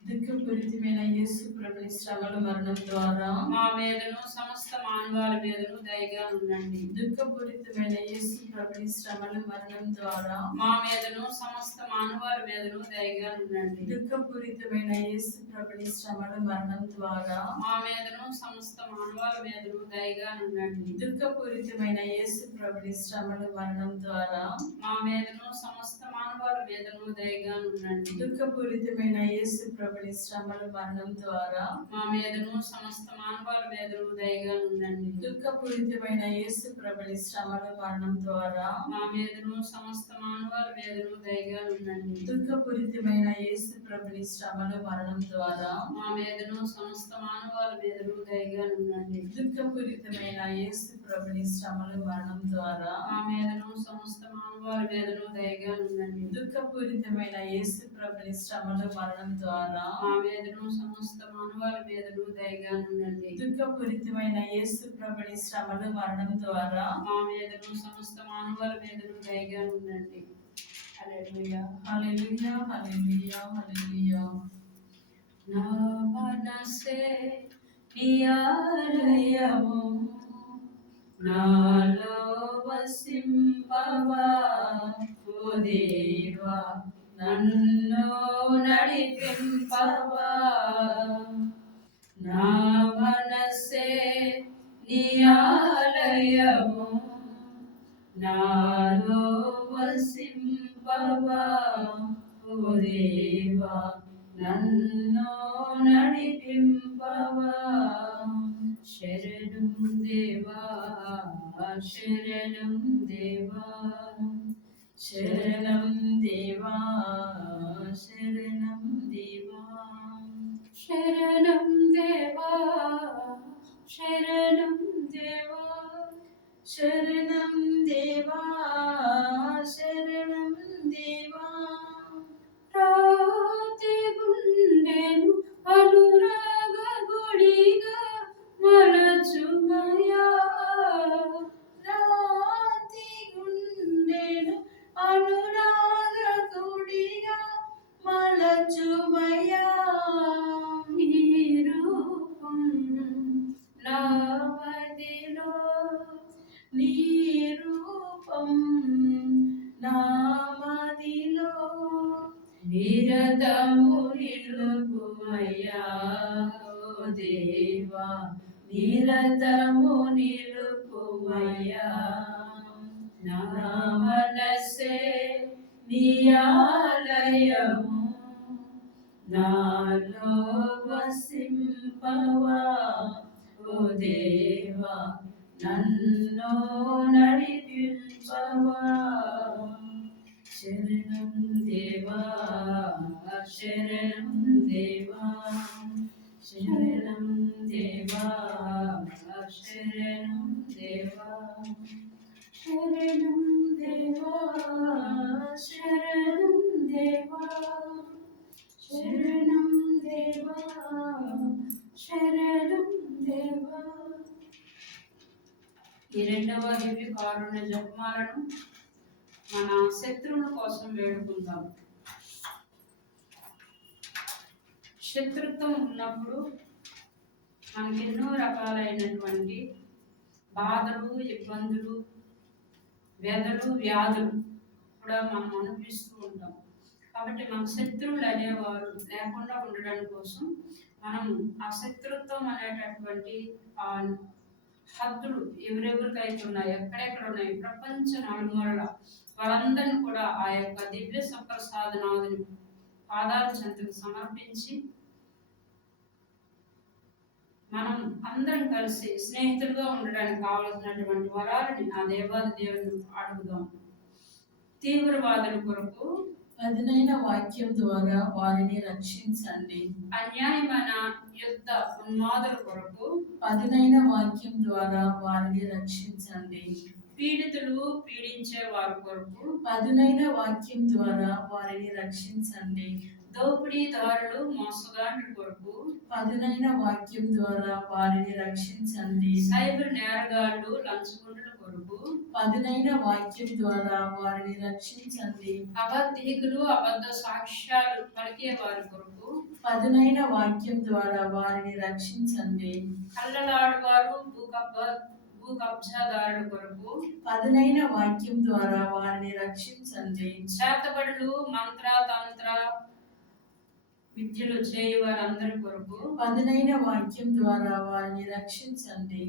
దుఃఖపూరితమైన యేసు ప్రభుని శ్రమల మరణం ద్వారా మా మీదను సమస్త మానవాళి మీదను దయగా ఉండండి. దుఃఖపూరితమైన యేసు ప్రభుని శ్రమల మరణం ద్వారా మా మీదను సమస్త మానవాళి మీదను దయగా ఉండండి. దుఃఖపూరితమైన యేసు ప్రభుని శ్రమల మరణం ద్వారా మా మీదను సమస్త మానవాళి మీదను దయగా ఉండండి. దుఃఖపూరితమైన యేసు ప్రభుని శ్రమల మరణం ద్వారా మా మీదను సమస్త మానవాళి మీదను దయగా ఉండండి. దుఃఖపూరితమైన యేసు ప్రభుని శ్రమల మరణం ద్వారా మా మీదను సమస్త మానవాళి మీదను దయగా ఉండండి. దుఃఖపూరితమైన యేసు ప్రభుని శ్రమల మరణం ద్వారా మా మీదను సమస్త మానవాళి మీదను దయగా ఉండండి. దుఃఖపూరితమైన యేసు ప్రభుని శ్రమల మరణం ద్వారా మా మీదను సమస్త మానవాళి మీదను దయగా ఉండండి. దుఃఖపూరితమైన యేసు ప్రభుని శ్రమల మరణం ద్వారా మా మీదను సమస్త మానవాళి మీదను దయగా ఉండండి. దుఃఖపూరితమైన యేసు ప్రభుని శ్రమల మరణం ద్వారా మా మీదను సమస్త మానవాళి మీదను దయగా ఉండండి. దుఃఖపూరితమైన యేసు ప్రభుని శ్రమల మరణం ద్వారా మా మీదను సమస్త మానవాళి మీదను దయగా ఉండండి. హల్లెలూయా, హల్లెలూయా, హల్లెలూయా, హల్లెలూయా. నా మనసే నీ ఆలయము, నాలో వసింపవా ఓ దేవా, నన్ను నడిపింపవా. నా మనసే నీ ఆలయము, నాలో వసింపవా ఓ దేవా, నన్ను నడిపింపవా. శరణం దేవా, శరణం దేవా, శరణం దేవా, శరణం దేవా, శరణం దేవా, శరణం దేవా, శరణం దేవా, శరణం దేవా. రాతి గుండెను అనురాగ గుడిగా మలచుమయా, రాతి గుండెను అనురాగ గుడిగా మలచుమయా. నీ రూపం నా మదిలో, నీ రూపం నా మదిలో నిరతము నిలుపుమయ్యా ఓ దేవా, నిరతము నిలుపుమయ్యా. నా మనసే నీ ఆలయము, నాలో వసింపవా ఓ దేవా, నన్ను నడిపింపవా. శరణం దేవా, శరణం దేవా, శరణం దేవా, శరణం దేవా, శరణం దేవా, శరణం దేవా, శరణం దేవా, శరణం దేవా. ఈ రెండవ దివ్య కారుణ్య జపమాలను మన శత్రువుల కోసం వేడుకుందాం. శత్రుత్వం ఉన్నప్పుడు మనకి ఎన్నో రకాలైనటువంటి బాధలు, ఇబ్బందులు, వ్యధలు, వ్యాధులు కూడా మనం అనిపిస్తూ ఉంటాం. కాబట్టి మన శత్రువులు అనేవారు లేకుండా ఉండడం కోసం మనం ఆ శత్రుత్వం అనేటటువంటి ఆ హద్దులు ఎవరెవరికైతే ఉన్నాయి, ఎక్కడెక్కడ ఉన్నాయి, ప్రపంచ నలుమూలల వాళ్ళందరినీ కూడా ఆ యొక్క దివ్య సప్రసాదనాథుని పాదాల చెంతకు సమర్పించి మనం అందరం కలిసి స్నేహితులుగా ఉండడానికి కావలసినటువంటి వరాలని ఆ దేవాది దేవుని అడుగుదాం. తీవ్రవాదుల కొరకు పదునైన వాక్యం ద్వారా వారిని రక్షించండి. అన్యాయమైన యుద్ధ ఉన్మాదుల కొరకు పదునైన వాక్యం ద్వారా వారిని రక్షించండి. పీడితులు పీడించే వారి కొరకు పదునైన వాక్యం ద్వారా వారిని రక్షించండి. దోపిడీదారులు మోసగాండ్ల కొరకు పదునైన వాక్యం ద్వారా వారిని రక్షించండి. సైబర్ నేరగాళ్ళు లంచగొండుల కొరకు పదునైన వాక్యం ద్వారా వారిని రక్షించండి. అబద్ధికులు అబద్ధ సాక్ష్యాలు పలికే వారి కొరకు పదునైన వాక్యం ద్వారా వారిని రక్షించండి. కళ్ళలాడువారు భూకబ్జాదారుల కొరకు పదునైన వాక్యం ద్వారా వారిని రక్షించండి. చేతబడులు మంత్ర తంత్ర విద్యలు చేయు వారందరి కొరకు పదునైన వాక్యం ద్వారా వారిని రక్షించండి.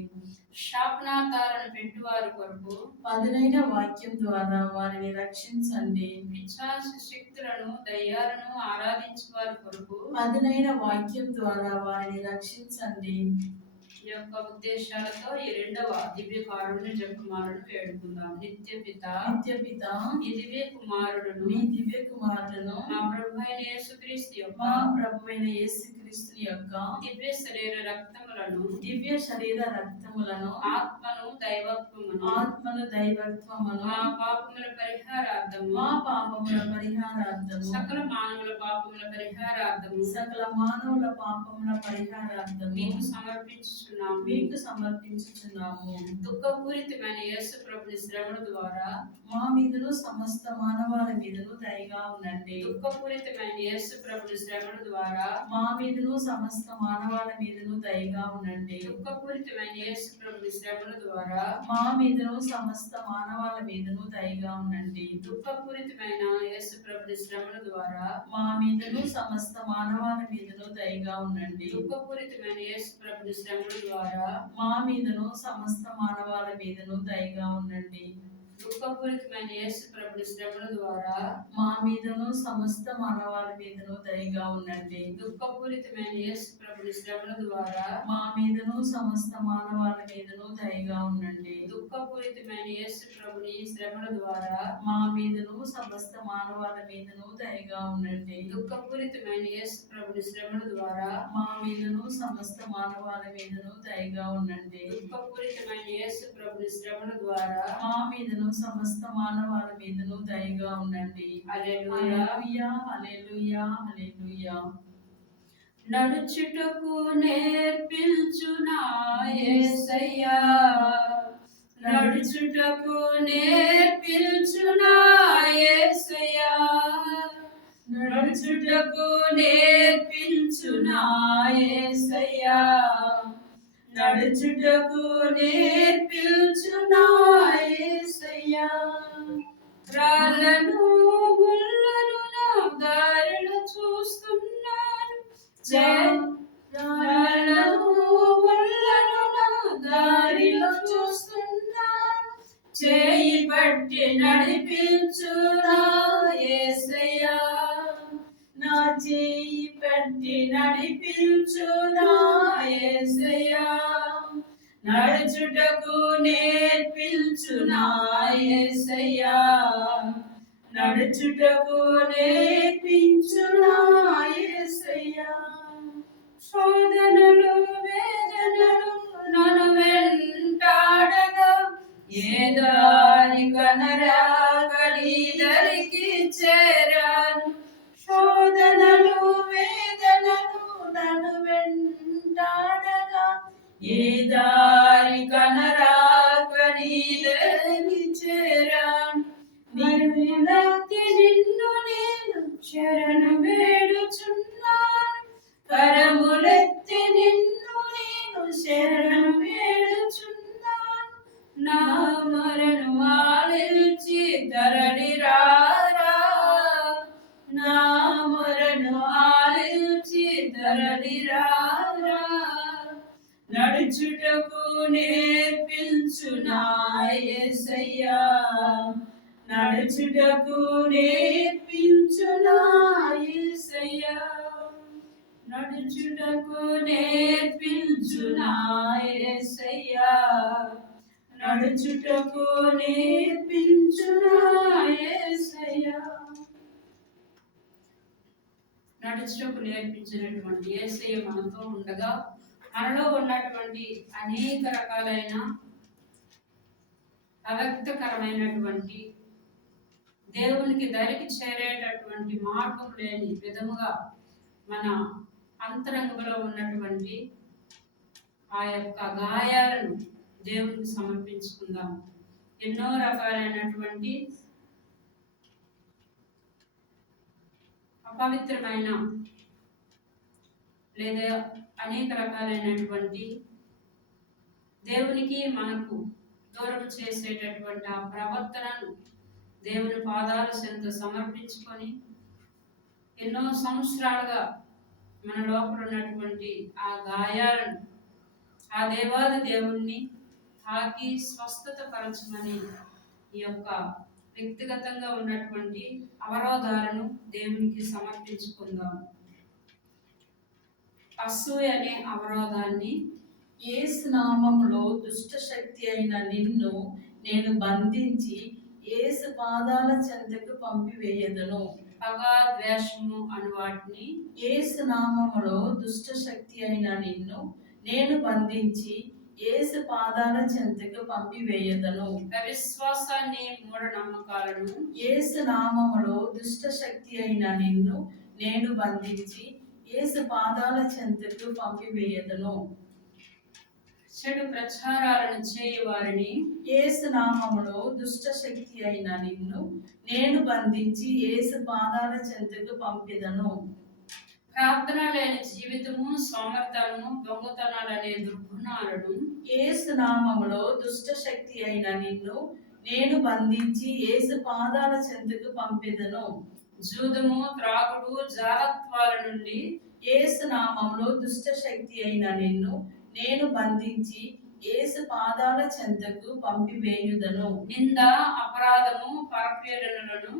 శాపనార్థాలను పెట్టువారి కొరకు పదునైన వాక్యం ద్వారా వారిని రక్షించండి. పిశాచ శక్తులను దయ్యాలను ఆరాధించే వారి కొరకు పదునైన వాక్యం ద్వారా వారిని రక్షించండి. ఈ యొక్క ఉద్దేశాలతో ఈ రెండవ దివ్య కారుణ్య జపమాలను వేడుకుందాం. నిత్య పిత ఈ దివ్య కుమారుడును మీ దివ్య కుమారులను మా ప్రభువైన యేసుక్రీస్తు యొక్క మా ప్రభువైన యేసుక్రీస్తు యొక్క దివ్య శరీర రక్తములను ఆత్మను దైవత్వమును మా పాపముల పరిహారార్థము సకల మానవుల పాపముల పరిహారార్థము మీకు సమర్పించుచున్నాము. దుఃఖపూరితమైన యేసు ప్రభుని శ్రమల ద్వారా మా మీదను సమస్త మానవాల మీదను దయగా ఉండండి. దుఃఖపూరితమైన యేసు ప్రభుని శ్రమల ద్వారా మా మీదను సమస్త మానవాల మీదను దయగా ఉండండి. దుఃఖపూరితమైన యేసు ప్రభుని శ్రమల ద్వారా మా మీదను సమస్త మానవాల మీదను దయగా ఉండండి. దుఃఖపూరితమైన యేసు ప్రభుని శ్రమల ద్వారా మా మీదను సమస్త మానవాల మీదను దయగా ఉండండి. దుఃఖపూరితమైన యేసు ప్రభుని శ్రమల ద్వారా మా మీదను సమస్త మానవాల మీదను దయగా ఉండండి. దుఃఖపూరితమైన యేసు ప్రభుని శ్రమల ద్వారా మా మీదను సమస్త మానవాల మీదను దయగా ఉండండి. దుఃఖపూరితమైన యేసు ప్రభుని శ్రమల ద్వారా మా మీదను సమస్త మానవాల మీదను దయగా ఉండండి. దుఃఖపూరితమైన యేసు ప్రభుని శ్రమల ద్వారా మా మీదను సమస్త మానవాల మీదను దయగా ఉండండి. దుఃఖపూరితమైన యేసు ప్రభుని శ్రమల ద్వారా మా మీదను సమస్త మానవాల మీదను దయగా ఉండండి. దుఃఖపూరితమైన యేసు ప్రభుని శ్రమల ద్వారా మా మీదను సమస్త మానవాల మీదను దయగా ఉండండి. హల్లెలూయా హల్లెలూయా హల్లెలూయా. నడుచుటకు నేర్పించునా యేసయ్యా, నడుచుటకు నేర్పించునా యేసయ్యా, నడుచుటకు నేర్పించునా యేసయ్యా, నడుచుటకు నేర్పించునా యేసయ్యా. రాళ్ళను ముళ్ళను నా దారిలో చూస్తున్నాను, రాళ్ళను ముళ్ళను నా దారిలో చూస్తున్నాను, చేయి పట్టి నడిపించునా యేసయ్యా, నా చేయి పట్టి నడిపించునా యేసయ్యా, నడుచుటకు నేర్పించునా యేసయ్యా, నడుచుటకు నేర్పించునా యేసయ్యా. శోధనలు వేదనలు నన్ను వెంటాడగా, ఏ దారి కనరాక నీ దరికి చేరాను. శోధనలు వేదనలు నన్ను వెంటాడగా, ఏ దారి కనరాక నీ దరికి చేరాను. నిర్విలక్తి నిన్ను నేను శరణు వేడుచున్నాను, కరములెత్తి నిన్ను నేను శరణు వేడుచున్నాను. నా మరణు ఆలించి తరలి రారా, నా మరణు ఆలించి తరలి రారా, నడుచుటకు నేర్పించునా యేసయ్యా, నడుచుటకు నేర్పించునా యేసయ్యా, నడుచుటకు నేర్పించునా యేసయ్యా, నడుచుటకు నేర్పించునా యేసయ్యా. నడుచుటకు నేర్పించినటువంటి యేసయ్య మనతో ఉండగా మనలో ఉన్నటువంటి అనేక రకాలైన అవ్యక్తకరమైనటువంటి దేవునికి దరికి చేరేటటువంటి మార్గం లేని విధముగా మన అంతరంగంలో ఉన్నటువంటి ఆ యొక్క గాయాలను దేవునికి సమర్పించుకుందాం. ఎన్నో రకాలైనటువంటి అపవిత్రమైన లేదా అనేక రకాలైనటువంటి దేవునికి మనకు దూరం చేసేటటువంటి ఆ ప్రవర్తనను దేవుని పాదాల చెంత సమర్పించుకొని ఎన్నో సంవత్సరాలుగా మన లోపల ఉన్నటువంటి ఆ గాయాలను ఆ దేవాది దేవుణ్ణి తాకి స్వస్థత పరచమని ఈ యొక్క వ్యక్తిగతంగా ఉన్నటువంటి అవరోధాలను దేవునికి సమర్పించుకుందాం. అసూయ అనే అవరోధాన్ని యేసు నామములో దుష్ట శక్తి అయిన నిన్ను నేను బంధించి యేసు పాదాల చెంతకు పంపివేయదను. పగ, ద్వేషము అను వాటిని యేసు నామములో దుష్ట శక్తి అయిన నిన్ను నేను బంధించి యేసు పాదాల చెంతకు పంపివేయదను. అవిశ్వాసాన్ని, మూఢనమ్మకాలను యేసు నామములో దుష్ట శక్తి అయిన నిన్ను నేను బంధించి యేసు పాదాల చెంతకు పంపివేయదను. చెడు ప్రచారాలను చేయవారిని యేసు నామములో దుష్ట శక్తి అయిన నిన్ను నేను బంధించి యేసు పాదాల చెంతకు పంపిదను. ప్రార్థన లేని జీవితము, సోమర్థనము, దొంగతనాలనే దుర్గుణాలను యేసు నామములో దుష్ట శక్తి అయిన నిన్ను నేను బంధించి యేసు పాదాల చెంతకు పంపిదను. జూదము, త్రాగుడు, జారత్వాల నుండి యేసు నామములో దుష్ట శక్తి అయిన నిన్ను నేను బంధించి యేసు పాదాల చెంతకు పంపివేయుదను. నింద, అపరాధము, పరపీడనలను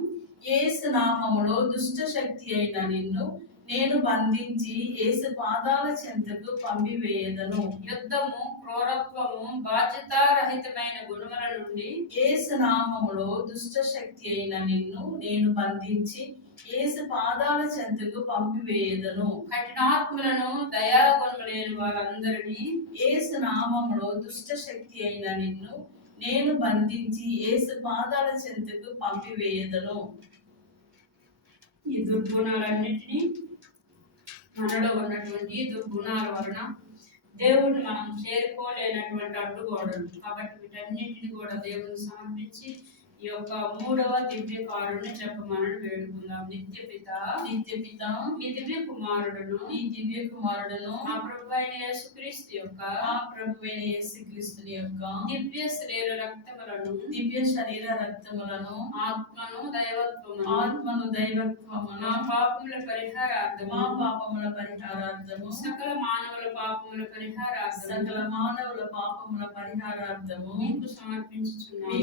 యేసు నామములో దుష్ట శక్తి అయిన నిన్ను నేను బంధించి యేసు పాదాల చెంతకు పంపివేయదను. యుద్ధము, క్రూరత్వము, బాధ్యతారహితమైన గుణముల నుండి యేసు నామములో దుష్ట శక్తి అయిన నిన్ను నేను బంధించి యేసు పాదాల చెంతకు పంపివేయదను. కఠినాత్ములను, దయాగుణము లేని వారందరినీ యేసు నామములో దుష్ట శక్తి అయిన నిన్ను నేను బంధించి యేసు పాదాల చెంతకు పంపివేయదను. ఈ దుర్గుణాలన్నిటినీ మనలో ఉన్నటువంటి దుర్గుణాల వలన దేవుడిని మనం చేరుకోలేనటువంటి అడ్డుగోడలు కాబట్టి వీటన్నిటిని కూడా దేవుడిని సమర్పించి ఈ యొక్క మూడవ దివ్య కారుని చెప్పమని వేడుకుందాం. నిత్య పిత మీ దివ్య కుమారుడును మా ప్రభు అయిన యేసుక్రీస్తు యొక్క దివ్య శరీర రక్తములను ఆత్మను దైవత్వమును మా పాపముల పరిహారార్థము సకల మానవుల పాపముల పరిహారార్థము మీకు సమర్పించుచున్నాను.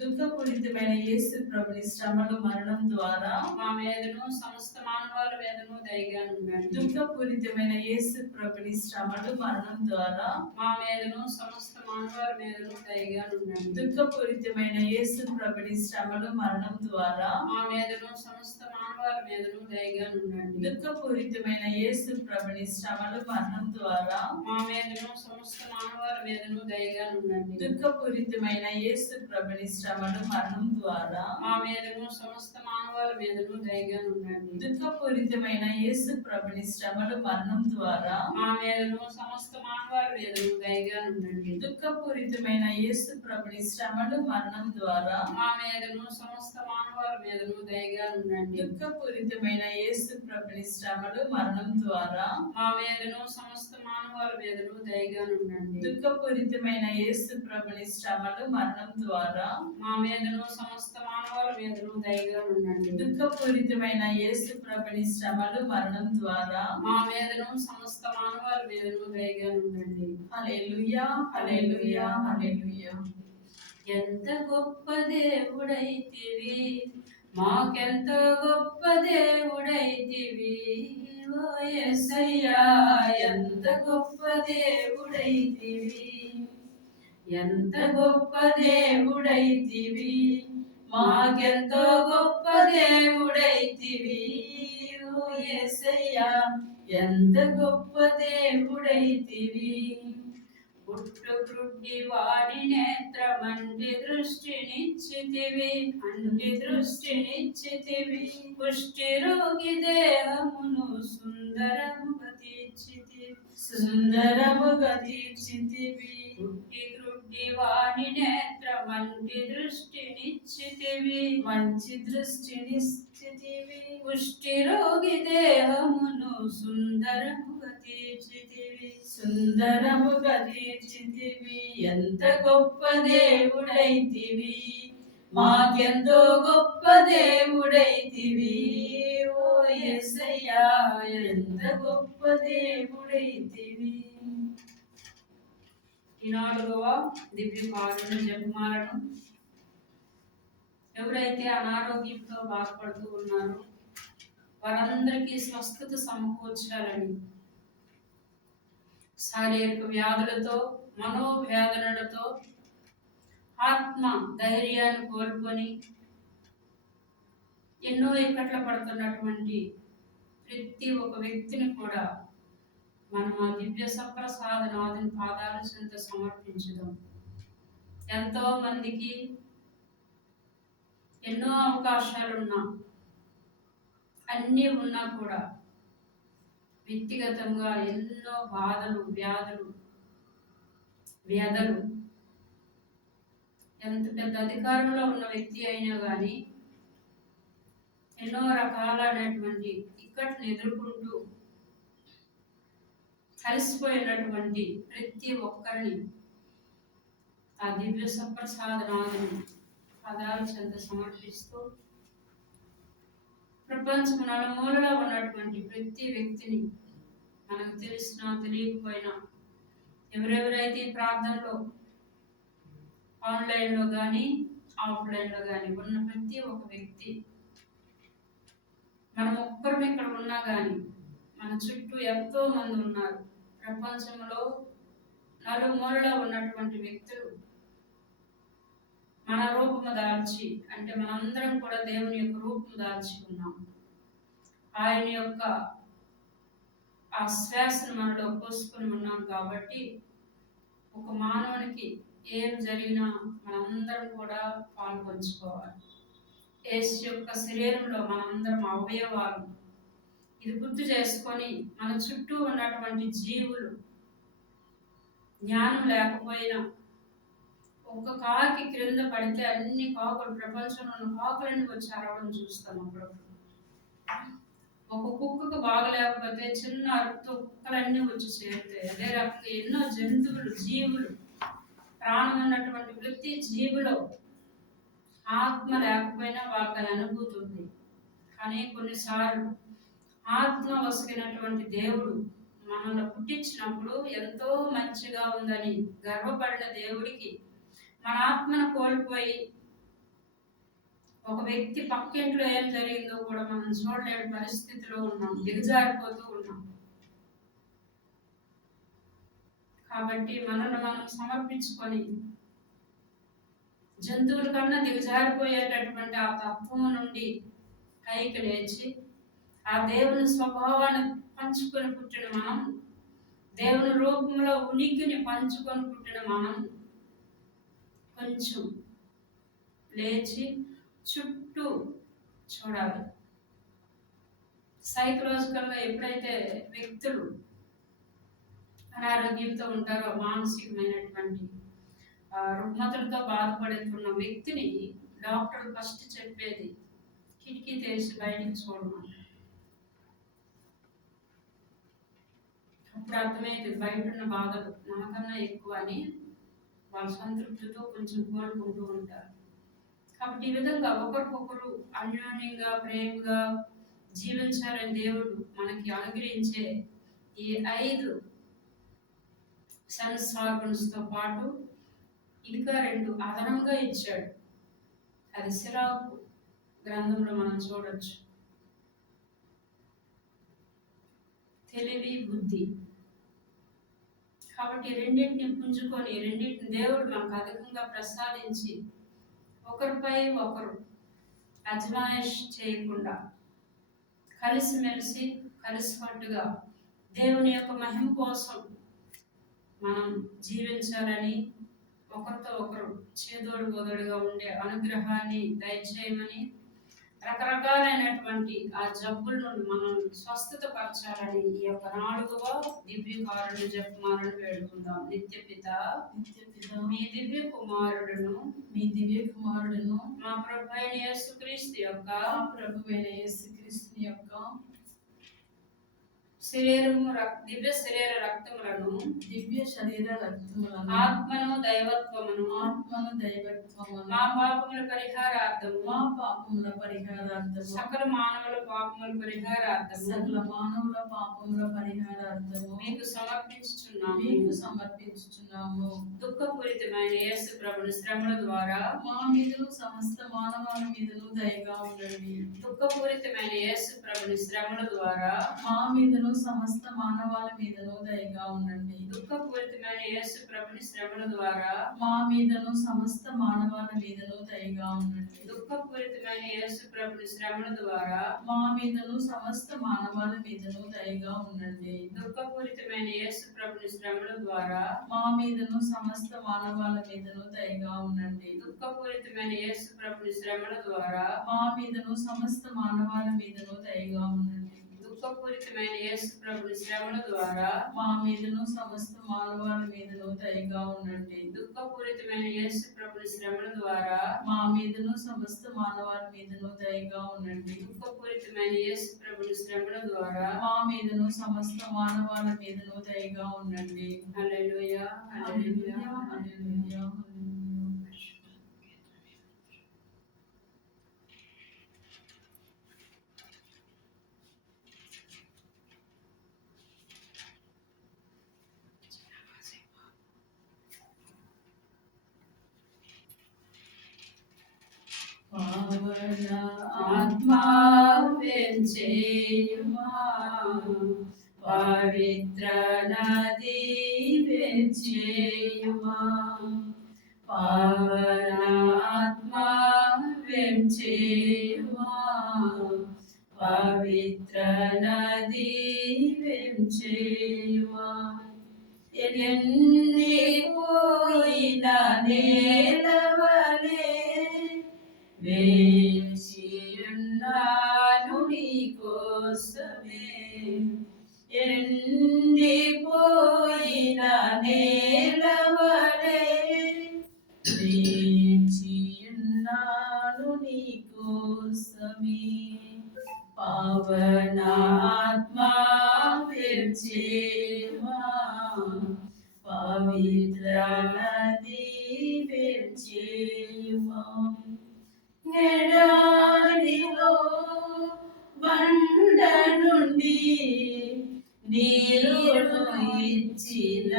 దుఃఖపూరితమైన యేసు ప్రభుని శ్రమలు మరణం ద్వారా మా మీదను సమస్త మానవాల మీదను దయగా ఉండండి. దుఃఖపూరితమైన యేసు ప్రభుని శ్రమలు మరణం ద్వారా మా మీదను సమస్త మానవాల మీదను దయగా ఉండండి. దుఃఖపూరితమైన యేసు ప్రభుని శ్రమలు మరణం ద్వారా మా మీదను సమస్త మానవాల మీదను దయగా ఉండండి. దుఃఖపూరితమైన యేసు ప్రభుని శ్రమలు మరణం ద్వారా మా మీదను సమస్త మానవాల మీదను దయగా ఉండండి. దుఃఖపూరితమైన యేసు ప్రభుని శ్రమలు మరణం ద్వారా మా మీదను సమస్త మానవాల మీదను దయగా ఉండండి. దుఃఖపూరితమైన యేసు ప్రభుని శ్రమలు మరణం ద్వారా మా మీదను సమస్త మానవాల మీదను దయగా ఉండండి. దుఃఖపూరితమైన యేసు ప్రభుని శ్రమలు మరణం ద్వారా మా మీదను సమస్త మానవాల మీదను దయగా ఉండండి. దుఃఖపూరితమైన యేసు ప్రభుని శ్రమలు మరణం ద్వారా మా మీదను సమస్త మానవాల మీదను దయగా ఉండండి. దుఃఖపూరితమైన యేసు ప్రభుని శ్రమలు మరణం ద్వారా మా మీదను సమస్త మానవాల మీదను దయగా ఉండండి. దుఃఖపూరితమైన యేసు ప్రభుని శ్రమలు మరణం ద్వారా మా మీదను సమస్త మానవాల మీదను దయగా ఉండండి. హల్లెలూయా, హల్లెలూయా, హల్లెలూయా. ఎంత గొప్ప దేవుడైతివి, మాకెంతో గొప్ప దేవుడైతివి. ఓ యేసయ్యా, ఎంత గొప్ప దేవుడైతివి, ఎంత గొప్ప దేవుడైతివి, మాకెంతో గొప్ప దేవుడైతివి. ఓ యేసయ్యా, ఎంత గొప్ప దేవుడైతివి. పుట్టుగుడ్డి వాడి నేత్రమంటి దృష్టినిచ్చితివి, అంటి దృష్టినిచ్చితివి. కుష్టి రోగి దేహమును సుందరముగా తీర్చితివి, సుందరముగా తీర్చితివి. పుట్టి గ్రుడ్డి వాడి నేత్రమంటి దృష్టినిచ్చితివి, మంచి దృష్టినిచ్చితివి. కుష్టి రోగి దేహమును సుందరముగా తీర్చితివి, సుందరముగా తీర్చితివి. ఎంత గొప్ప దేవుడైతివి, మాకెంతో గొప్ప దేవుడైతివి. ఓ యేసయ్యా, ఎంత గొప్ప దేవుడైతివి. ఈ 4వ దివ్యకారుని జపమాలను ఎవరైతే అనారోగ్యంతో బాధపడుతూ ఉన్నారో వారందరికీ స్వస్థత సమకూర్చాలని, శారీరక వ్యాధులతో, మనోవేదనలతో ఆత్మ ధైర్యాన్ని కోల్కొని ఎన్నో ఇక్కట్లు పడుతున్నటువంటి ప్రతి ఒక్క వ్యక్తిని కూడా మనం ఆ దివ్య సప్రసాదనాథుని పాదాల చెంత సమర్పించుదాం. ఎంతో మందికి ఎన్నో అవకాశాలున్నా, అన్నీ ఉన్నా కూడా వ్యక్తిగతంగా ఎన్నో బాధలు, వ్యాధులు, వ్యధలు. ఎంత పెద్ద అధికారంలో ఉన్న వ్యక్తి అయినా కానీ ఎన్నో రకాలైనటువంటి ఇక్కట్ని ఎదుర్కొంటూ కలిసిపోయినటువంటి ప్రతి ఒక్కరిని ఆ దివ్య సప్రసాదనాథుని పాదాల చెంత సమర్పిస్తూ ప్రపంచం నలుమూలలో ఉన్నటువంటి ప్రతి వ్యక్తిని, మనకు తెలిసినా తెలియకపోయినా, ఎవరెవరైతే ప్రార్థనలో ఆన్లైన్లో కానీ ఆఫ్లైన్లో కానీ ఉన్న ప్రతి ఒక్క వ్యక్తి, మనం ఒక్కరం ఇక్కడ ఉన్నా కానీ మన చుట్టూ ఎంతో మంది ఉన్నారు. ప్రపంచంలో నలుమూలలో ఉన్నటువంటి వ్యక్తులు మన రూపము దాల్చి, అంటే మనందరం కూడా దేవుని యొక్క రూపము దాల్చి ఉన్నాం. ఆయన యొక్క ఆ శ్వాసను మనలో పోసుకొని ఉన్నాం కాబట్టి ఒక మానవునికి ఏం జరిగినా మనందరం కూడా పాల్పంచుకోవాలి. యేసు యొక్క శరీరంలో మనందరం అవయవాలు. ఇది గుర్తు చేసుకొని మన చుట్టూ ఉన్నటువంటి జీవులు జ్ఞానం లేకపోయినా, ఒక్క కాకి క్రింద పడితే అన్ని కాకులు, ప్రపంచంలో ఉన్న కాకులన్నీ వచ్చి అరవడం చూస్తాం. అప్పుడప్పుడు ఒక కుక్కకు బాగలేకపోతే చిన్న అరుపుతో కుక్కలన్నీ వచ్చి చేరుతాయి. అదే రకంగా ఎన్నో జంతువులు, జీవులు, ప్రాణం ఉన్నటువంటి ప్రతి జీవులో ఆత్మ లేకపోయినా వాళ్ళకి అనుభూతి ఉంది. కానీ కొన్నిసార్లు ఆత్మ వసిగినటువంటి దేవుడు మనల్ని పుట్టించినప్పుడు ఎంతో మంచిగా ఉందని గర్వపడిన దేవుడికి మన ఆత్మను కోల్పోయి ఒక వ్యక్తి పక్కింట్లో ఏం జరిగిందో కూడా మనం చూడలేని పరిస్థితిలో ఉన్నాం, దిగజారిపోతూ ఉన్నాం. కాబట్టి మనల్ని మనం సమర్పించుకొని జంతువుల కన్నా దిగజారిపోయేటటువంటి ఆ తత్వం నుండి పైకి లేచి ఆ దేవుని స్వభావాన్ని పంచుకొని పుట్టిన మనం, దేవుని రూపంలో ఉనికిని పంచుకొని పుట్టిన మనం కొంచెం లేచి చుట్టూ చూడాలి. సైకలాజికల్గా ఎప్పుడైతే వ్యక్తులు అనారోగ్యంతో ఉంటారో, మానసికమైనటువంటి రుగ్మతలతో బాధపడుతున్న వ్యక్తిని డాక్టర్ ఫస్ట్ చెప్పేది కిటికీ తెరిచి బయటికి చూడమని. అప్పుడు అర్థమైంది బయట ఉన్న బాధలు నాకన్నా ఎక్కువ అని వాళ్ళ సంతృప్తితో కొంచెం కోలుకుంటూ ఉంటారు. కాబట్టి ఈ విధంగా ఒకరికొకరు అన్యోన్యంగా, ప్రేమగా జీవించాలని దేవుడు మనకి అనుగ్రహించే ఈ 5 సెన్స్ ఆర్గన్స్తో పాటు ఇంకా 2 అదనంగా ఇచ్చాడు. అది సిరాకు గ్రంథంలో మనం చూడొచ్చు. తెలివి, బుద్ధి. కాబట్టి రెండింటిని పుంజుకొని, రెండింటిని దేవుడు మనకు అధికంగా ప్రసాదించి, ఒకరిపై ఒకరు అజమాయిష్ చేయకుండా కలిసిమెలిసి కలిసికట్టుగా దేవుని యొక్క మహిమ కోసం మనం జీవించాలని, ఒకరితో ఒకరు చేదోడు బోదోడుగా ఉండే అనుగ్రహాన్ని దయచేయమని, రకరకాలైనటువంటి ఆ జబ్బుల నుండి మనం స్వస్థత పరచాలని ఈ యొక్క 4వ దివ్యకారుని జపమాలను వేడుకుందాం. నిత్యపిత మీ దివ్య కుమారుడును మా ప్రభు అయిన యేసుక్రీస్తు యొక్క దివ్య శరీర రక్తములను ఆత్మను దైవత్వమును మా పాపముల పరిహారార్థము సకల మానవుల పాపముల పరిహారార్థము మీకు సమర్పించుచున్నాము. దుఃఖపూరితమైన యేసు ప్రభుని శ్రమల ద్వారా మా మీదను సమస్త మానవాళి మీదను దయగా ఉండండి. దుఃఖపూరితమైన యేసు ప్రభుని శ్రమల ద్వారా మా మీదను సమస్త మానవాళి మీదను దయగా ఉండండి. దుఃఖపూరితమైన యేసు ప్రభుని శ్రమల ద్వారా మా మీదను సమస్త మానవాళి మీదను దయగా ఉండండి. దుఃఖపూరితమైన యేసు ప్రభుని శ్రమల ద్వారా మా మీదను సమస్త మానవాళి మీదను దయగా ఉండండి. దుఃఖపూరితమైన యేసు ప్రభుని శ్రమల ద్వారా మా మీదను సమస్త మానవాళి మీదను దయగా ఉండండి. దుఃఖపూరితమైన యేసు ప్రభుని శ్రమల ద్వారా మా మీదను సమస్త మానవాళి మీదను దయగా ఉండండి. దుఃఖపూరితమైన యేసు ప్రభుని శ్రమల ద్వారా మా మీదను సమస్త మానవాళి మీదను దయగా ఉండండి. దుఃఖపూరితమైన యేసు ప్రభుని శ్రమల ద్వారా మా మీదను సమస్త మానవాళి మీదను దయగా ఉండండి. దుఃఖపూరితమైన యేసు ప్రభుని శ్రమల ద్వారా మా మీదను సమస్త మానవాళి మీదను దయగా ఉండండి. హల్లెలూయా, హల్లెలూయా, హల్లెలూయా. పావన ఆత్మా వెంచేయుమా, పవిత్ర నది వెంచేయుమా. పావన ఆత్మా వెంచేయుమా, పవిత్ర నది వెంచేయుమా. ఎండిపోయిన నేలవలే వేచియున్నాను నీ కోసమే. ఎండిపోయిన నేలవలే వేచియున్నాను నీ కోసమే. పావన ఆత్మా వెంచేయుమా, పవిత్ర నది వెంచేయుమా. ఎడారిలో బండ నుండి నీరును ఇచ్చిన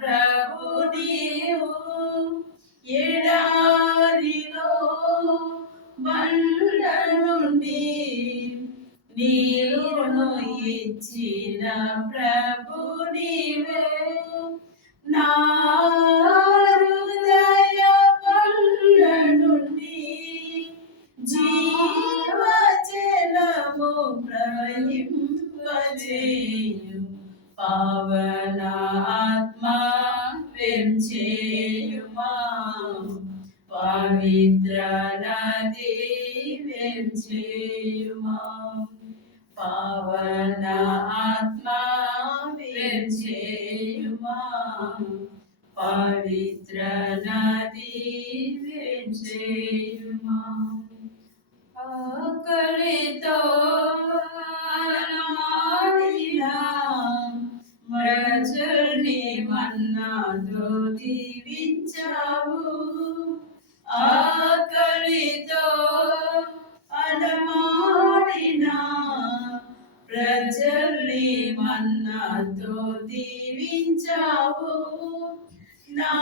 ప్రభు నీవు. ఎడారిలో బండ నుండి నీరును ఇచ్చిన ప్రభు నీవే. నా హృదయ బండ నుండి జీవజలము ప్రవహింపజేయు. పావన ఆత్మా వెంచేయుమా, పవిత్ర నది వెంచేయుమా. పావన ఆత్మా వెంచేయుమా, పవిత్ర నది వెంచేయుమా. ఆకలితో అలమటిన ప్రజల్ని మన్నాతో దీవించావు. ఆకలితో అలమటిన ప్రజల్ని మన్నాతో దీవించావు. నా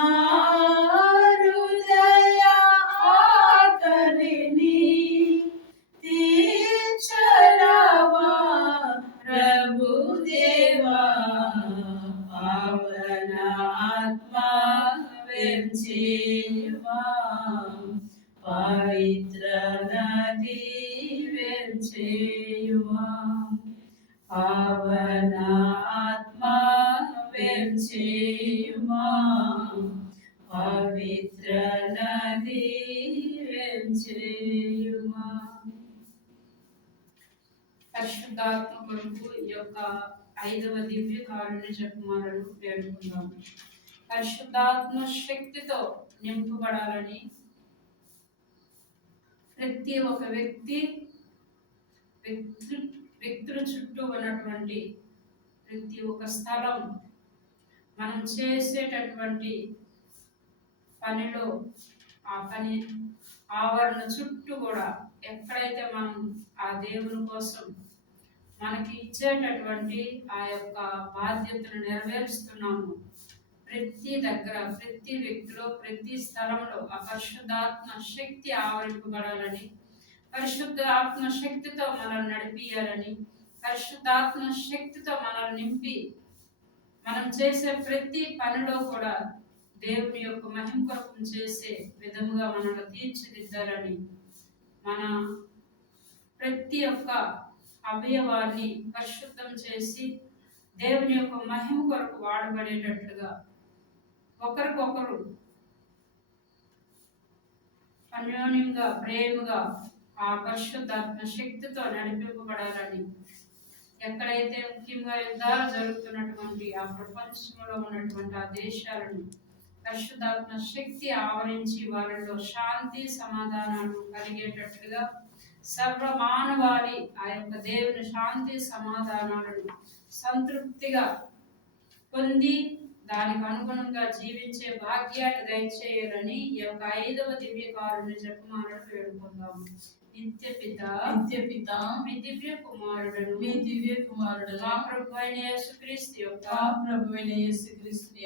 దేవా పావన ఆత్మా వెంచేవా పవిత్ర నది వెంచేవా పావన ఆత్మా వెంచేవా పవిత్ర నది వెంచేవా. పరిశుద్ధాత్మ కొరకు ఈ యొక్క 5వ దివ్య కారుణ్య జపమాలను వేడుకుందాం. పరిశుద్ధాత్మ శక్తితో నింపబడాలని ప్రతి ఒక్క వ్యక్తుల చుట్టూ ఉన్నటువంటి ప్రతి ఒక్క స్థలం, మనం చేసేటటువంటి పనిలో ఆ పని ఆవరణ చుట్టూ కూడా ఎక్కడైతే మనం ఆ దేవుని కోసం మనకి ఇచ్చేటటువంటి ఆ యొక్క బాధ్యతను నెరవేరుస్తున్నాము, ప్రతి దగ్గర, ప్రతి వ్యక్తిలో, ప్రతి స్థలంలో ఆ పరిశుద్ధాత్మ శక్తి ఆవరింపబడాలని, పరిశుద్ధాత్మ శక్తితో మనల్ని నడిపియాలని, పరిశుద్ధాత్మ శక్తితో మనల్ని నింపి మనం చేసే ప్రతి పనిలో కూడా దేవుని యొక్క మహిమ కొరకు చేసే విధముగా మనల్ని తీర్చిదిద్దాలని, మన ప్రతి ఒక్క అవయవాన్ని పరిశుద్ధం చేసి దేవుని యొక్క మహిమ కొరకు వాడబడేటట్లుగా ఒకరికొకరు అన్యోన్యంగా ప్రేమగా ఆ పరిశుద్ధాత్మ శక్తితో నడిపింపబడాలని, ఎక్కడైతే ముఖ్యంగా యుద్ధాలు జరుగుతున్నటువంటి ఆ ప్రపంచంలో ఉన్నటువంటి ఆ దేశాలను పరిశుద్ధాత్మ శక్తి ఆవరించి వాళ్ళలో శాంతి సమాధానాలు కలిగేటట్లుగా సర్వ మానవాళి ఆ యొక్క దేవుని శాంతి సమాధానాలను సంతృప్తిగా పొంది దానికి అనుగుణంగా జీవించే భాగ్యాన్ని దయచేయాలని ఈ యొక్క 5వ దివ్య కారుణ్య జపమాలను వేడుకుందాం. నిత్య పిత మీ దివ్య కుమారుడను మా ప్రభు అయిన యేసుక్రీస్తు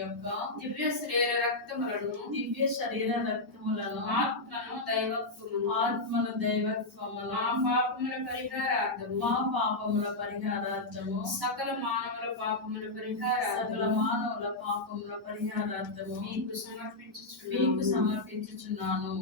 యొక్క దివ్య శరీర రక్తములను ఆత్మను దైవత్వమును మా పాపముల పరిహారార్థము సకల మానవుల పాపముల పరిహారార్థము మీకు సమర్పించుచున్నాను.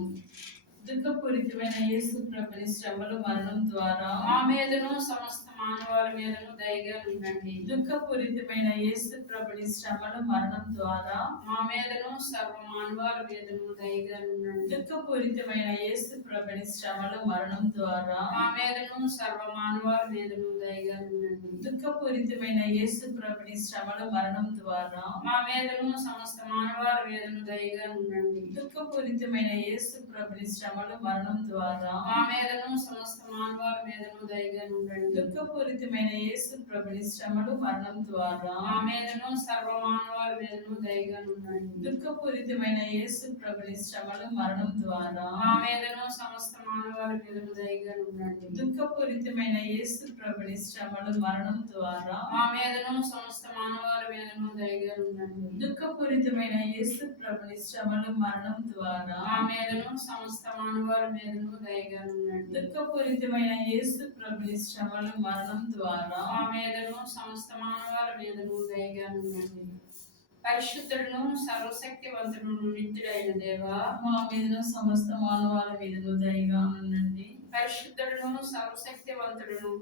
దుఃఖపూరితమైన యేసు ప్రభుని శ్రమలు మరణం ద్వారా మా మీదను సమస్త మానవాళి మీదను దయగా ఉండండి. దుఃఖపూరితమైన యేసు ప్రభుని శ్రమలు మరణం ద్వారా మా మీదను సర్వ మానవాళి మీదను దయగా ఉండండి. దుఃఖపూరితమైన యేసు ప్రభుని శ్రమలు మరణం ద్వారా మా మీదను సర్వ మానవాళి మీదను దయగా ఉండండి. దుఃఖపూరితమైన యేసు ప్రభుని శ్రమలు మరణం ద్వారా మా మీదను సమస్త మానవాళి మీదను దయగా ఉండండి. దుఃఖపూరితమైన యేసు ప్రభుని శ్రమలు మరణం ద్వారా మా మీదను సమస్త మానవాళి మీదను దయగా ఉండండి. దుఃఖపూరితమైన యేసు ప్రభుని శ్రమలు మరణం ద్వారా మా మీదను సర్వ మానవాళి మీదను దయగా ఉండండి. దుఃఖపూరితమైన యేసు ప్రభుని శ్రమలు మరణం ద్వారా మా మీదను సమస్త మానవాళి మీదను దయగా ఉండండి. దుఃఖపూరితమైన యేసు ప్రభుని శ్రమలు మరణం ద్వారా మా మీదను సమస్త మానవాళి మీదను దయగా ఉండండి. దుఃఖపూరితమైన యేసు ప్రభుని శ్రమలు మరణం ద్వారా మా మీదను సమస్త మానవాళి మీదను దయగా ఉండండి. దుఃఖపూరితమైన యేసు ప్రభుని శ్రమలు మరణం ద్వారా మా మీదను సమస్త మానవాళి మీదను దయగా ఉండండి. పరిశుద్ధుడును సర్వశక్తివంతుడును నిత్యుడైన దేవా మా మీదను సమస్త మానవాళి మీదను దయగా ఉండండి. పరిశుద్ధుడును సర్వశక్తివంతుడును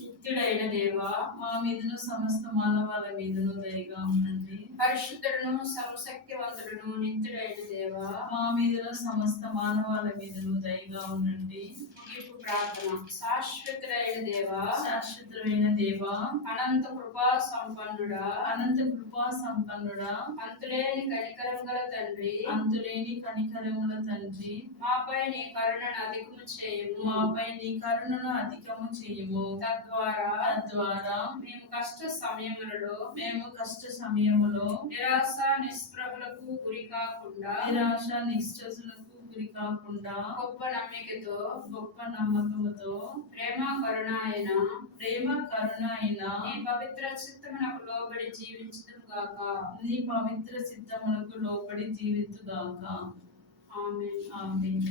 నిత్యుడైన దేవా మా మీదను సమస్త మానవాళి మీదను దయగా ఉండండి. పరిశుద్ధుడును సర్వశక్తివంతుడును నిత్యుడైన దేవా మా మీదను సమస్త మానవాళి మీదను దయగా ఉండండి. ముగింపు ప్రార్థన. శాశ్వతుడైన దేవా అనంత కృపా సంపన్నుడా అంతులేని కనికరముల తండ్రి మాపై నీ కరుణను అధికము చేయుము. తద్వారా మేము కష్ట సమయములలో నిరాశ నిస్పృహలకు గురి కాకుండా గొప్ప నమ్మకముతో ప్రేమ కరుణ అయిన నీ పవిత్ర చిత్తమునకు లోబడి జీవించుదుగాక. ఆమేన్.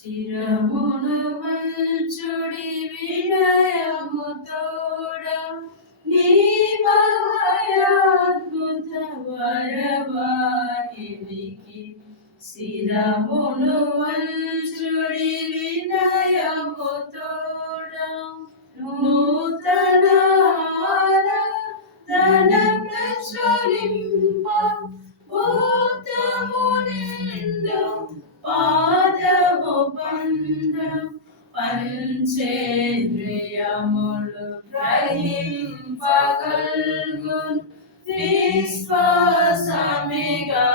శిరమును వంచుడి వినయము తోడ నీ మహయాద్భుత వరవాహినికి శిరమును వంచుడి వినయము తోడ నూతన ఆరాధన ప్రజ్వలింప భూతము నిండు పాదము పందం పంచేంద్రియములు గ్రహింపగల్గున్ విశ్వాసమిగా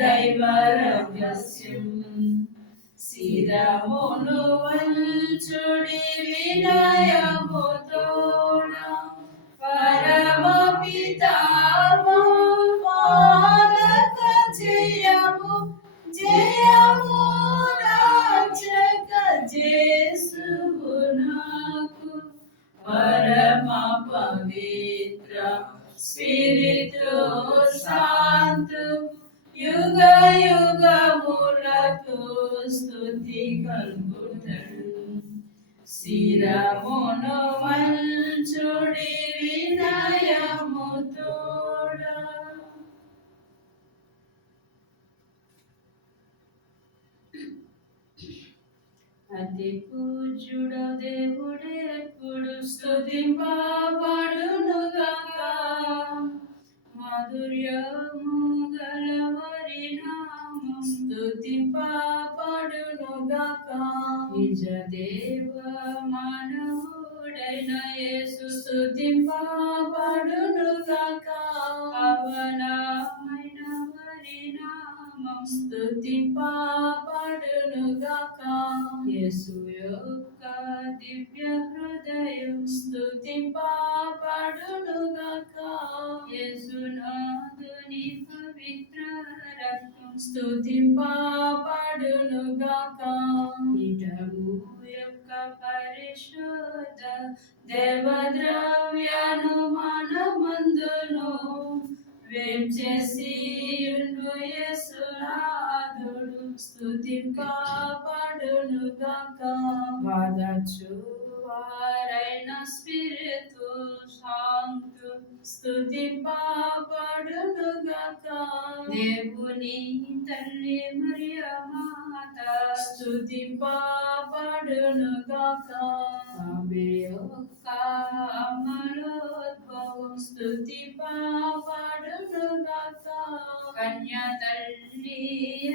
దైవ రహస్యం శిరమును వంచుడి వినయము తోడ పరమ పితామా పాలక జయము జయము రాజక జేసువు నాకు పరమ పవిత్ర స్పిరితు శాంతు యుగ యుగములకు స్తుతి కలుగుటను శిరమును వంచుడి వినయము తోడ. అతి పూజ్యుడు దేవుడెప్పుడు స్తుతింపబడునుగాక మాధుర్యము గలవరి నామం స్తుతింపబడునుగాక నిజ దేవ మానవుడైన యేసు స్తుతింపబడునుగాక పవనమైన వరి నామం స్తుతింపబడునుగాక యేసు యొక్క దివ్య హృదయం స్తుతింపబడునుగాక యేసునాథుని పవిత్ర రక్తం స్తుతింపబడునుగాక ఇటము యొక్క పరిశుద్ధ దేవద్రవ్యను మనమందును వేంచేసియుండు యేసునాథుడు స్తుతింపబడునుగాక వాదచువారైన స్పిరితు శాంతు స్తుతింపబడునుగాక దేవుని తల్లి మరియ మాత స్తుతింపబడునుగాక ఆమె యొక్క అమలోద్భవం స్తుతింపబడునుగాక కన్య తల్లి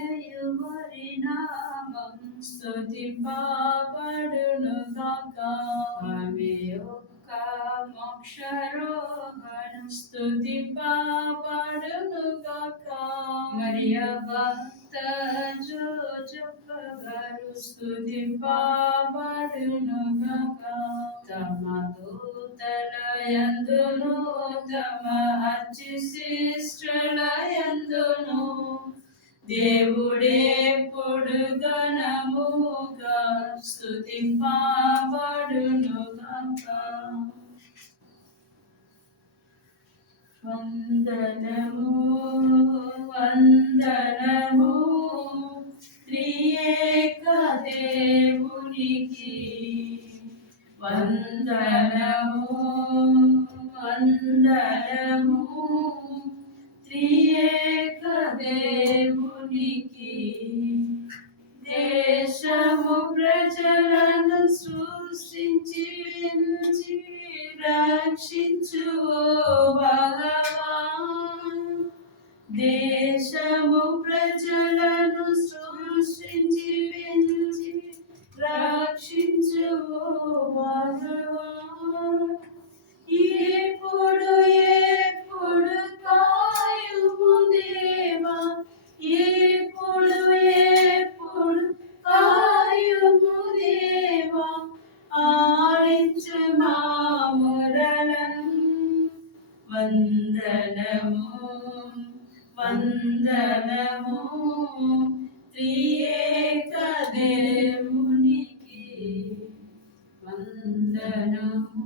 అయ్యు వరి నామం స్తుతింపబడునుగాక ఆమె యొక్క మోక్షారోహణం స్తుతింపబడునుగాక మరియ భక్త జోజప్ప గారు స్తుతింపబడునుగాక తమ దూతల యందును తమ అర్చిశిష్టుల యందును దేవుడెప్పుడు ఘనముగా స్తుతింపబడునుగాక. వందనము వందనము త్రియేక దేవునికి వందనము వందనము త్రియేక దేవునికి దేశము ప్రజలను సృష్టించి పెంచి రక్షించు ఓ భగవాన్ దేశము ప్రజలను సృష్టించి పెంచి రక్షించు ఓ భగవాన్ ఇప్పుడు ఎప్పుడు కాయుము దేవా ఇప్పుడు ఎప్పుడు కాయుము దేవా ఆలించు మా మొరలను వందనము వందనము త్రియేక దేవునికి వందనము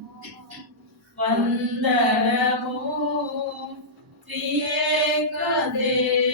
వందనము త్రియేక దేవునికి